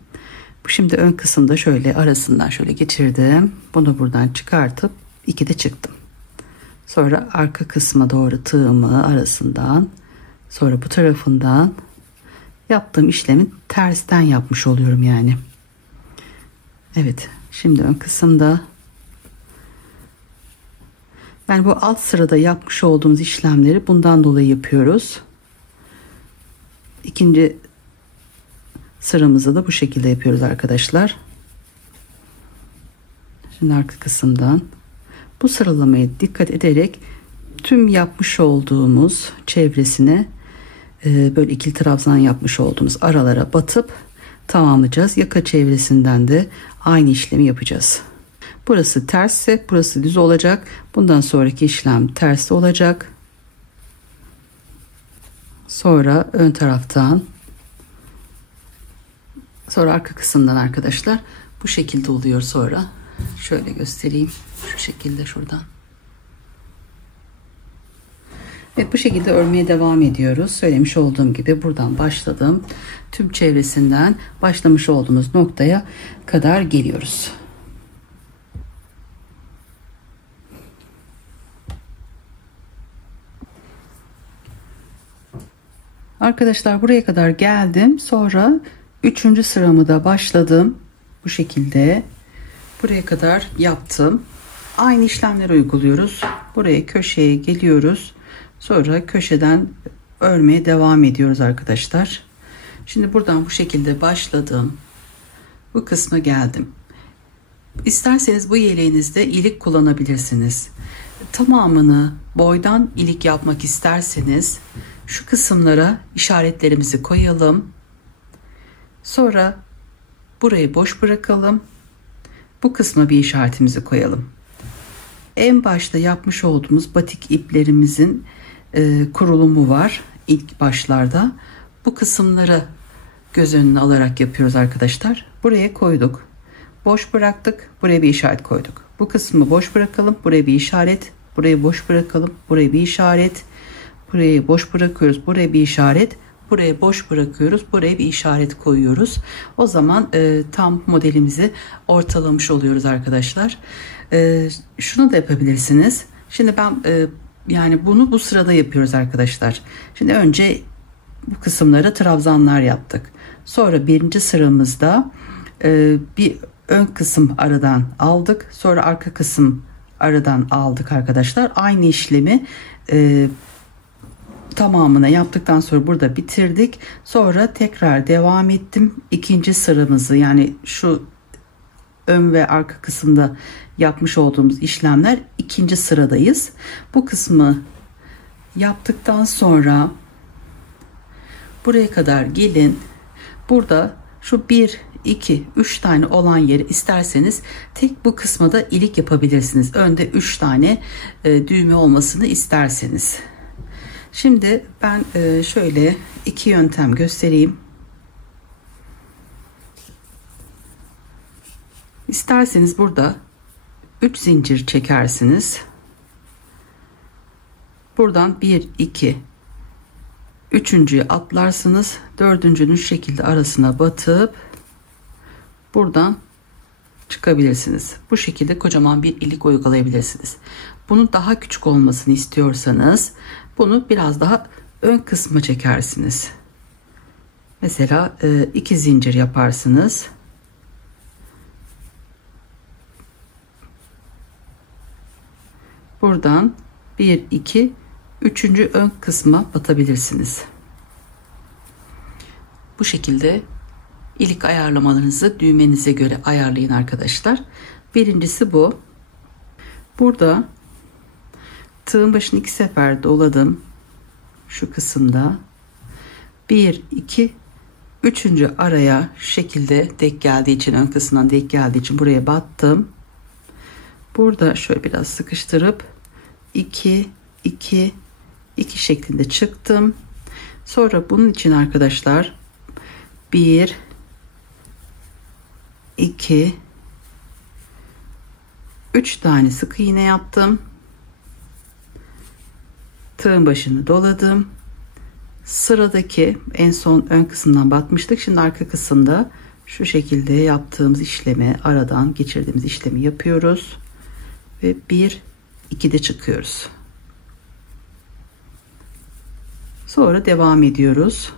Bu şimdi ön kısımda şöyle arasından şöyle geçirdim. Bunu buradan çıkartıp 2 de çıktım. Sonra arka kısma doğru tığımı arasından, sonra bu tarafından yaptığım işlemin tersten yapmış oluyorum yani. Evet, şimdi ön kısımda yani bu alt sırada yapmış olduğumuz işlemleri bundan dolayı yapıyoruz. İkinci sıramızda da bu şekilde yapıyoruz arkadaşlar. Şimdi arka kısımdan bu sıralamaya dikkat ederek tüm yapmış olduğumuz çevresine böyle ikili trabzan yapmış olduğumuz aralara batıp tamamlayacağız. Yaka çevresinden de aynı işlemi yapacağız. Burası tersse burası düz olacak. Bundan sonraki işlem ters olacak. Sonra ön taraftan, sonra arka kısımdan arkadaşlar bu şekilde oluyor. Sonra şöyle göstereyim, şu şekilde şuradan. Evet, bu şekilde örmeye devam ediyoruz. Söylemiş olduğum gibi buradan başladım. Tüm çevresinden başlamış olduğumuz noktaya kadar geliyoruz. Arkadaşlar buraya kadar geldim. Sonra 3. sıramı da başladım. Bu şekilde buraya kadar yaptım. Aynı işlemleri uyguluyoruz. Buraya köşeye geliyoruz. Sonra köşeden örmeye devam ediyoruz arkadaşlar. Şimdi buradan bu şekilde başladım. Bu kısma geldim. İsterseniz bu yeleğinizde ilik kullanabilirsiniz. Tamamını boydan ilik yapmak isterseniz şu kısımlara işaretlerimizi koyalım. Sonra burayı boş bırakalım. Bu kısma bir işaretimizi koyalım. En başta yapmış olduğumuz batik iplerimizin kurulumu var ilk başlarda. Bu kısımları göz önüne alarak yapıyoruz arkadaşlar. Buraya koyduk. Boş bıraktık. Buraya bir işaret koyduk. Bu kısmı boş bırakalım. Buraya bir işaret. Burayı boş bırakalım. Buraya bir işaret. Burayı boş bırakıyoruz. Buraya bir işaret. Buraya boş bırakıyoruz. Buraya bir işaret koyuyoruz. O zaman tam modelimizi ortalamış oluyoruz arkadaşlar. Şunu da yapabilirsiniz. Şimdi ben yani bunu bu sırada yapıyoruz arkadaşlar. Şimdi önce bu kısımlara trabzanlar yaptık. Sonra birinci sıramızda bir ön kısım aradan aldık. Sonra arka kısım aradan aldık arkadaşlar. Aynı işlemi tamamına yaptıktan sonra burada bitirdik. Sonra tekrar devam ettim. İkinci sıramızı, yani şu ön ve arka kısımda yapmış olduğumuz işlemler, ikinci sıradayız. Bu kısmı yaptıktan sonra buraya kadar gelin. Burada şu 1 2, 3 tane olan yeri isterseniz tek bu kısma da ilik yapabilirsiniz. Önde 3 tane düğme olmasını isterseniz. Şimdi ben şöyle 2 yöntem göstereyim. İsterseniz burada 3 zincir çekersiniz. Buradan 1, 2, üçüncüyü atlarsınız. Dördüncünün şu şekilde arasına batıp buradan çıkabilirsiniz. Bu şekilde kocaman bir ilik uygulayabilirsiniz. Bunun daha küçük olmasını istiyorsanız bunu biraz daha ön kısma çekersiniz. Mesela 2 zincir yaparsınız. Buradan 1, 2, üçüncü ön kısma batabilirsiniz. Bu şekilde ilik ayarlamalarınızı düğmenize göre ayarlayın arkadaşlar. Birincisi bu. Burada tığın başını 2 sefer doladım. Şu kısımda 1, 2, üçüncü araya şu şekilde denk geldiği için, ön kısmından denk geldiği için buraya battım. Burada şöyle biraz sıkıştırıp 2, 2, 2 şeklinde çıktım. Sonra bunun için arkadaşlar 1, 2, 3 tane sık iğne yaptım. Tığın başını doladım. Sıradaki en son ön kısımdan batmıştık. Şimdi arka kısımda şu şekilde yaptığımız işlemi, aradan geçirdiğimiz işlemi yapıyoruz. Ve 1, 2'de çıkıyoruz. Sonra devam ediyoruz.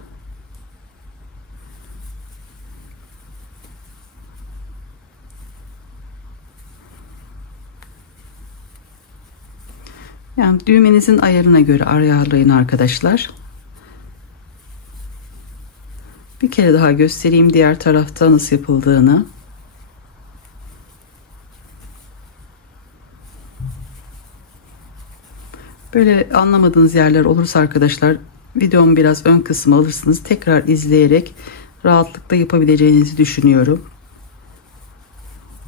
Yani düğmenizin ayarına göre ayarlayın arkadaşlar. Bir kere daha göstereyim diğer tarafta nasıl yapıldığını. Böyle anlamadığınız yerler olursa arkadaşlar videomu biraz ön kısmı alırsınız. Tekrar izleyerek rahatlıkla yapabileceğinizi düşünüyorum.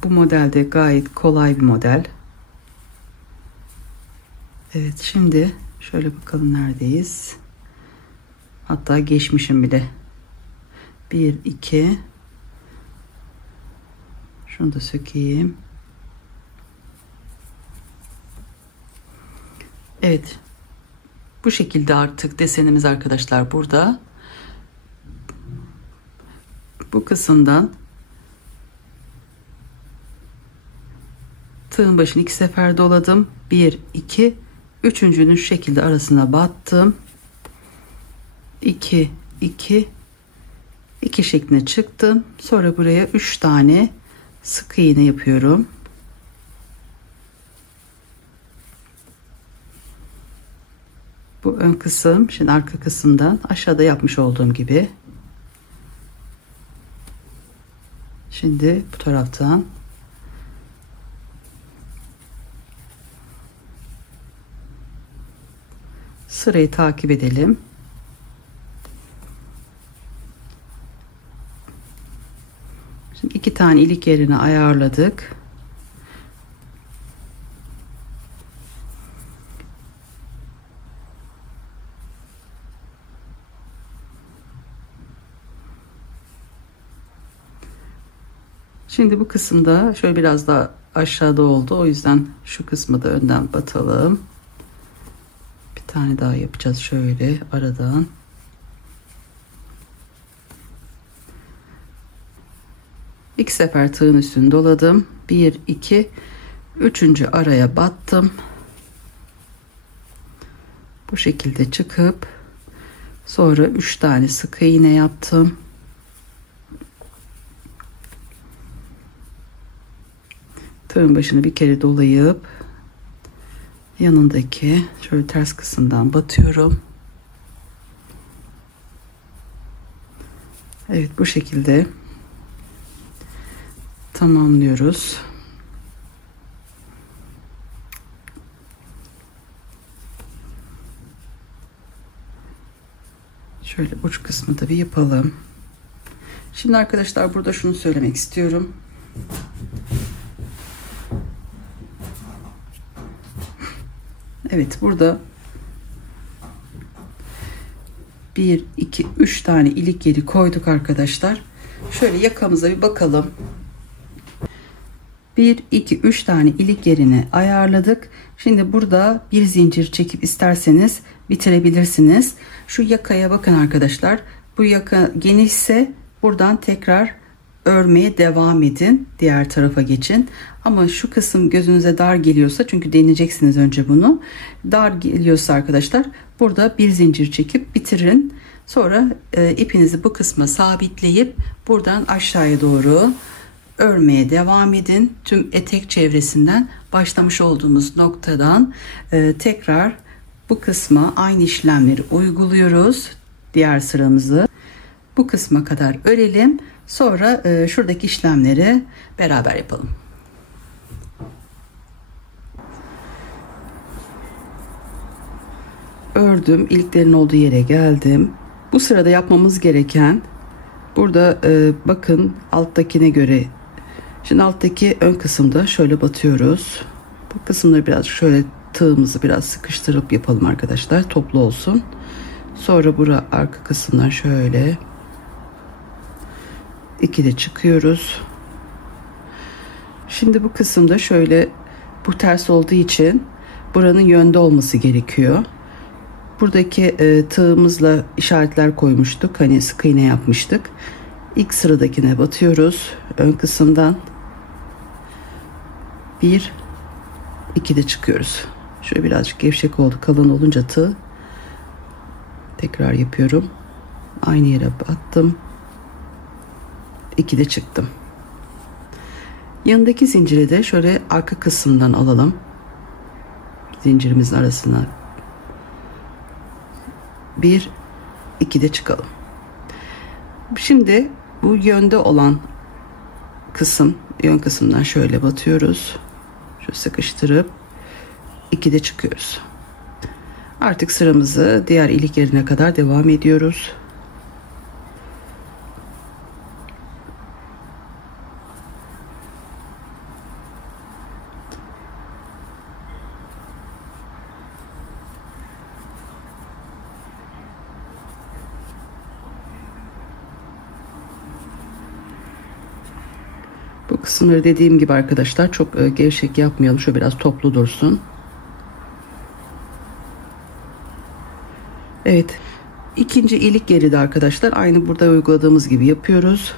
Bu modelde gayet kolay bir model. Evet, şimdi şöyle bakalım neredeyiz. Hatta geçmişim bile. 1, 2. Şunu da sökeyim. Evet. Bu şekilde artık desenimiz arkadaşlar burada. Bu kısımdan tığın başını 2 sefer doladım. 1, 2, üçüncünün şu şekilde arasına battım. 2, 2, 2 şeklinde çıktım. Sonra buraya 3 tane sık iğne yapıyorum. Bu ön kısım. Şimdi arka kısımdan aşağıda yapmış olduğum gibi. Şimdi bu taraftan sırayı takip edelim. Şimdi 2 tane ilik yerine ayarladık. Şimdi bu kısımda şöyle biraz daha aşağıda oldu. O yüzden şu kısmı da önden batalım. Bir tane daha yapacağız şöyle aradan. İki sefer tığın üstünü doladım. 1, 2, üçüncü araya battım. Bu şekilde çıkıp sonra 3 tane sık iğne yaptım. Tığın başını bir kere dolayıp yanındaki şöyle ters kısımdan batıyorum. Evet, bu şekilde tamamlıyoruz. Şöyle uç kısmı da bir yapalım. Şimdi arkadaşlar burada şunu söylemek istiyorum. Evet, burada 1 2 3 tane ilik yeri koyduk arkadaşlar. Şöyle yakamıza bir bakalım. 1 2 3 tane ilik yerini ayarladık. Şimdi burada bir zincir çekip isterseniz bitirebilirsiniz. Şu yakaya bakın arkadaşlar. Bu yaka genişse buradan tekrar örmeye devam edin. Diğer tarafa geçin. Ama şu kısım gözünüze dar geliyorsa, çünkü deneyeceksiniz önce bunu. Dar geliyorsa arkadaşlar burada bir zincir çekip bitirin. Sonra ipinizi bu kısma sabitleyip buradan aşağıya doğru örmeye devam edin. Tüm etek çevresinden başlamış olduğumuz noktadan tekrar bu kısma aynı işlemleri uyguluyoruz. Diğer sıramızı bu kısma kadar örelim. Sonra şuradaki işlemleri beraber yapalım. Ördüm, iliklerin olduğu yere geldim. Bu sırada yapmamız gereken, burada bakın alttakine göre, şimdi alttaki ön kısımda şöyle batıyoruz. Bu kısımda biraz şöyle tığımızı biraz sıkıştırıp yapalım arkadaşlar, toplu olsun. Sonra bura arka kısımdan şöyle ikide çıkıyoruz. Şimdi bu kısımda şöyle, bu ters olduğu için buranın yönde olması gerekiyor. Buradaki tığımızla işaretler koymuştuk. Hani sık iğne yapmıştık. İlk sıradakine batıyoruz. Ön kısımdan 1 2'de çıkıyoruz. Şöyle birazcık gevşek oldu. Kalın olunca tığ. Tekrar yapıyorum. Aynı yere battım. 2'de çıktım. Yanındaki zinciri de şöyle arka kısımdan alalım. Zincirimizin arasına 1 2'de çıkalım. Şimdi bu yönde olan kısım, yön kısımdan şöyle batıyoruz. Şöyle sıkıştırıp 2'de çıkıyoruz. Artık sıramızı diğer ilik yerine kadar devam ediyoruz. Bu kısımları dediğim gibi arkadaşlar çok gevşek yapmayalım. Şöyle biraz toplu dursun. Evet. İkinci ilik yeri de arkadaşlar aynı burada uyguladığımız gibi yapıyoruz.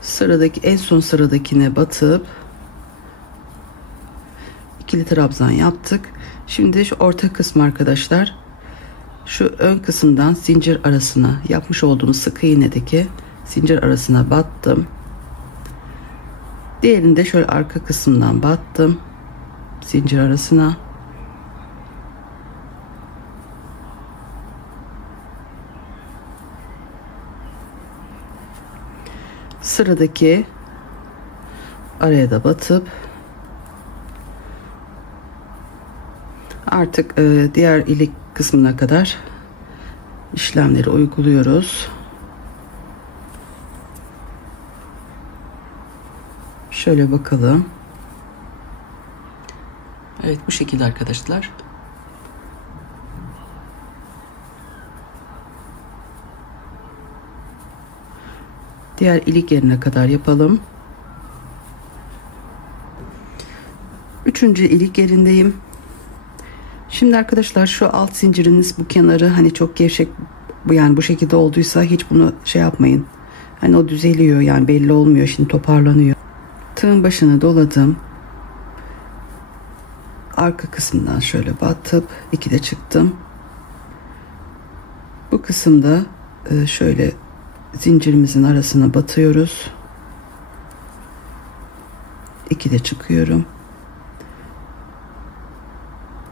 Sıradaki en son sıradakine batıp ikili trabzan yaptık. Şimdi şu orta kısmı arkadaşlar, şu ön kısımdan zincir arasına yapmış olduğumuz sık iğnedeki zincir arasına battım. Diğerinde şöyle arka kısımdan battım. Zincir arasına. Sıradaki araya da batıp artık diğer ilik kısmına kadar işlemleri uyguluyoruz. Şöyle bakalım. Evet, bu şekilde arkadaşlar. Diğer ilik yerine kadar yapalım. Üçüncü ilik yerindeyim. Şimdi arkadaşlar şu alt zinciriniz bu kenarı hani çok gevşek, yani bu şekilde olduysa hiç bunu şey yapmayın. Hani o düzeliyor, yani belli olmuyor, şimdi toparlanıyor. Tığın başını doladım. Arka kısımdan şöyle batıp 2'de çıktım. Bu kısımda şöyle zincirimizin arasına batıyoruz. 2'de çıkıyorum.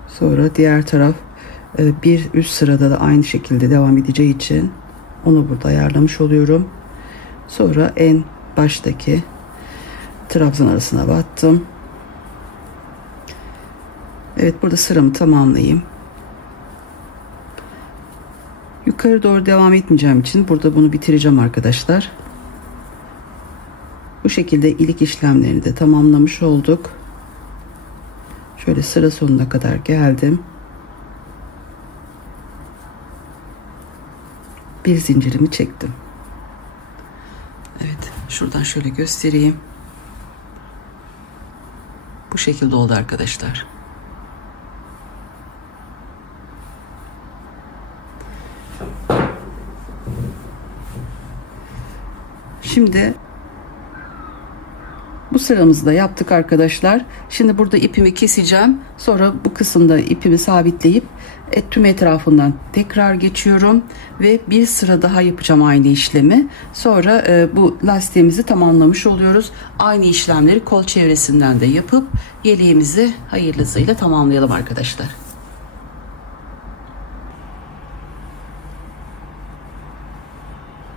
Sonra diğer taraf bir üst sırada da aynı şekilde devam edeceği için onu burada ayarlamış oluyorum. Sonra en baştaki trabzan arasına battım. Evet, burada sıramı tamamlayayım. yukarı doğru devam etmeyeceğim için burada bunu bitireceğim arkadaşlar. Bu şekilde ilik işlemlerini de tamamlamış olduk. Şöyle sıra sonuna kadar geldim. Bir zincirimi çektim. Evet, şuradan şöyle göstereyim. Bu şekilde oldu arkadaşlar. Şimdi bu sıramızı da yaptık arkadaşlar. Şimdi burada ipimi keseceğim. Sonra bu kısımda ipimi sabitleyip tüm etrafından tekrar geçiyorum ve bir sıra daha yapacağım aynı işlemi. Sonra bu lastiğimizi tamamlamış oluyoruz. Aynı işlemleri kol çevresinden de yapıp yeleğimizi hayırlısıyla tamamlayalım arkadaşlar.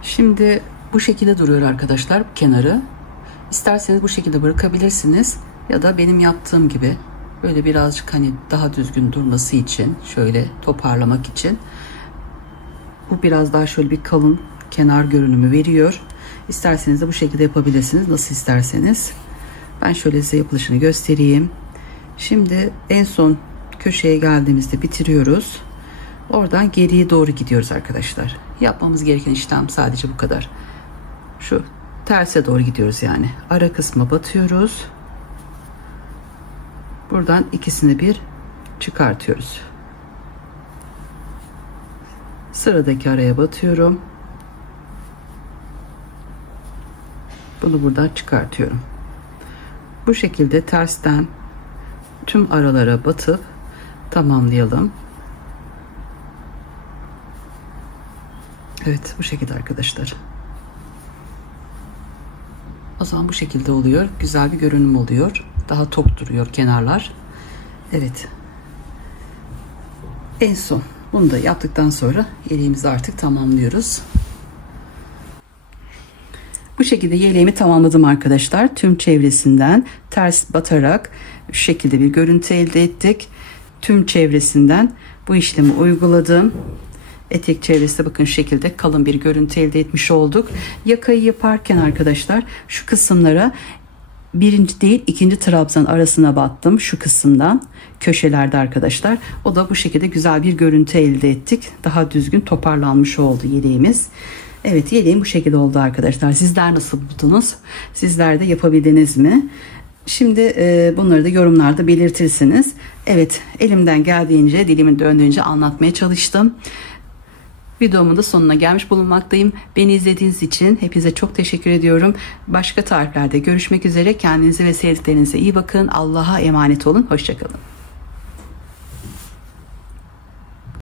Şimdi bu şekilde duruyor arkadaşlar kenarı. İsterseniz bu şekilde bırakabilirsiniz ya da benim yaptığım gibi böyle birazcık hani daha düzgün durması için, şöyle toparlamak için bu biraz daha şöyle bir kalın kenar görünümü veriyor. İsterseniz de bu şekilde yapabilirsiniz, nasıl isterseniz. Ben şöyle size yapılışını göstereyim. Şimdi en son köşeye geldiğimizde bitiriyoruz. Oradan geriye doğru gidiyoruz arkadaşlar. Yapmamız gereken işlem sadece bu kadar. Şu terse doğru gidiyoruz yani. Ara kısma batıyoruz. Buradan ikisini bir çıkartıyoruz. Sıradaki araya batıyorum. Bunu buradan çıkartıyorum. Bu şekilde tersten tüm aralara batıp tamamlayalım. Evet, bu şekilde arkadaşlar. O zaman bu şekilde oluyor. Güzel bir görünüm oluyor. Daha tok duruyor kenarlar. Evet. En son bunu da yaptıktan sonra yeleğimizi artık tamamlıyoruz. Bu şekilde yeleğimi tamamladım arkadaşlar. Tüm çevresinden ters batarak şu şekilde bir görüntü elde ettik. Tüm çevresinden bu işlemi uyguladım. Etek çevresi bakın şu şekilde kalın bir görüntü elde etmiş olduk. Yakayı yaparken arkadaşlar şu kısımlara birinci değil ikinci trabzan arasına battım şu kısımdan köşelerde arkadaşlar. O da bu şekilde güzel bir görüntü elde ettik. Daha düzgün toparlanmış oldu yeleğimiz. Evet, yeleğim bu şekilde oldu arkadaşlar. Sizler nasıl buldunuz? Sizler de yapabildiniz mi? Şimdi bunları da yorumlarda belirtirsiniz. Evet, elimden geldiğince, dilimin döndüğünce anlatmaya çalıştım. Videomun da sonuna gelmiş bulunmaktayım. Beni izlediğiniz için hepinize çok teşekkür ediyorum. Başka tariflerde görüşmek üzere. Kendinize ve sevdiklerinize iyi bakın. Allah'a emanet olun. Hoşça kalın.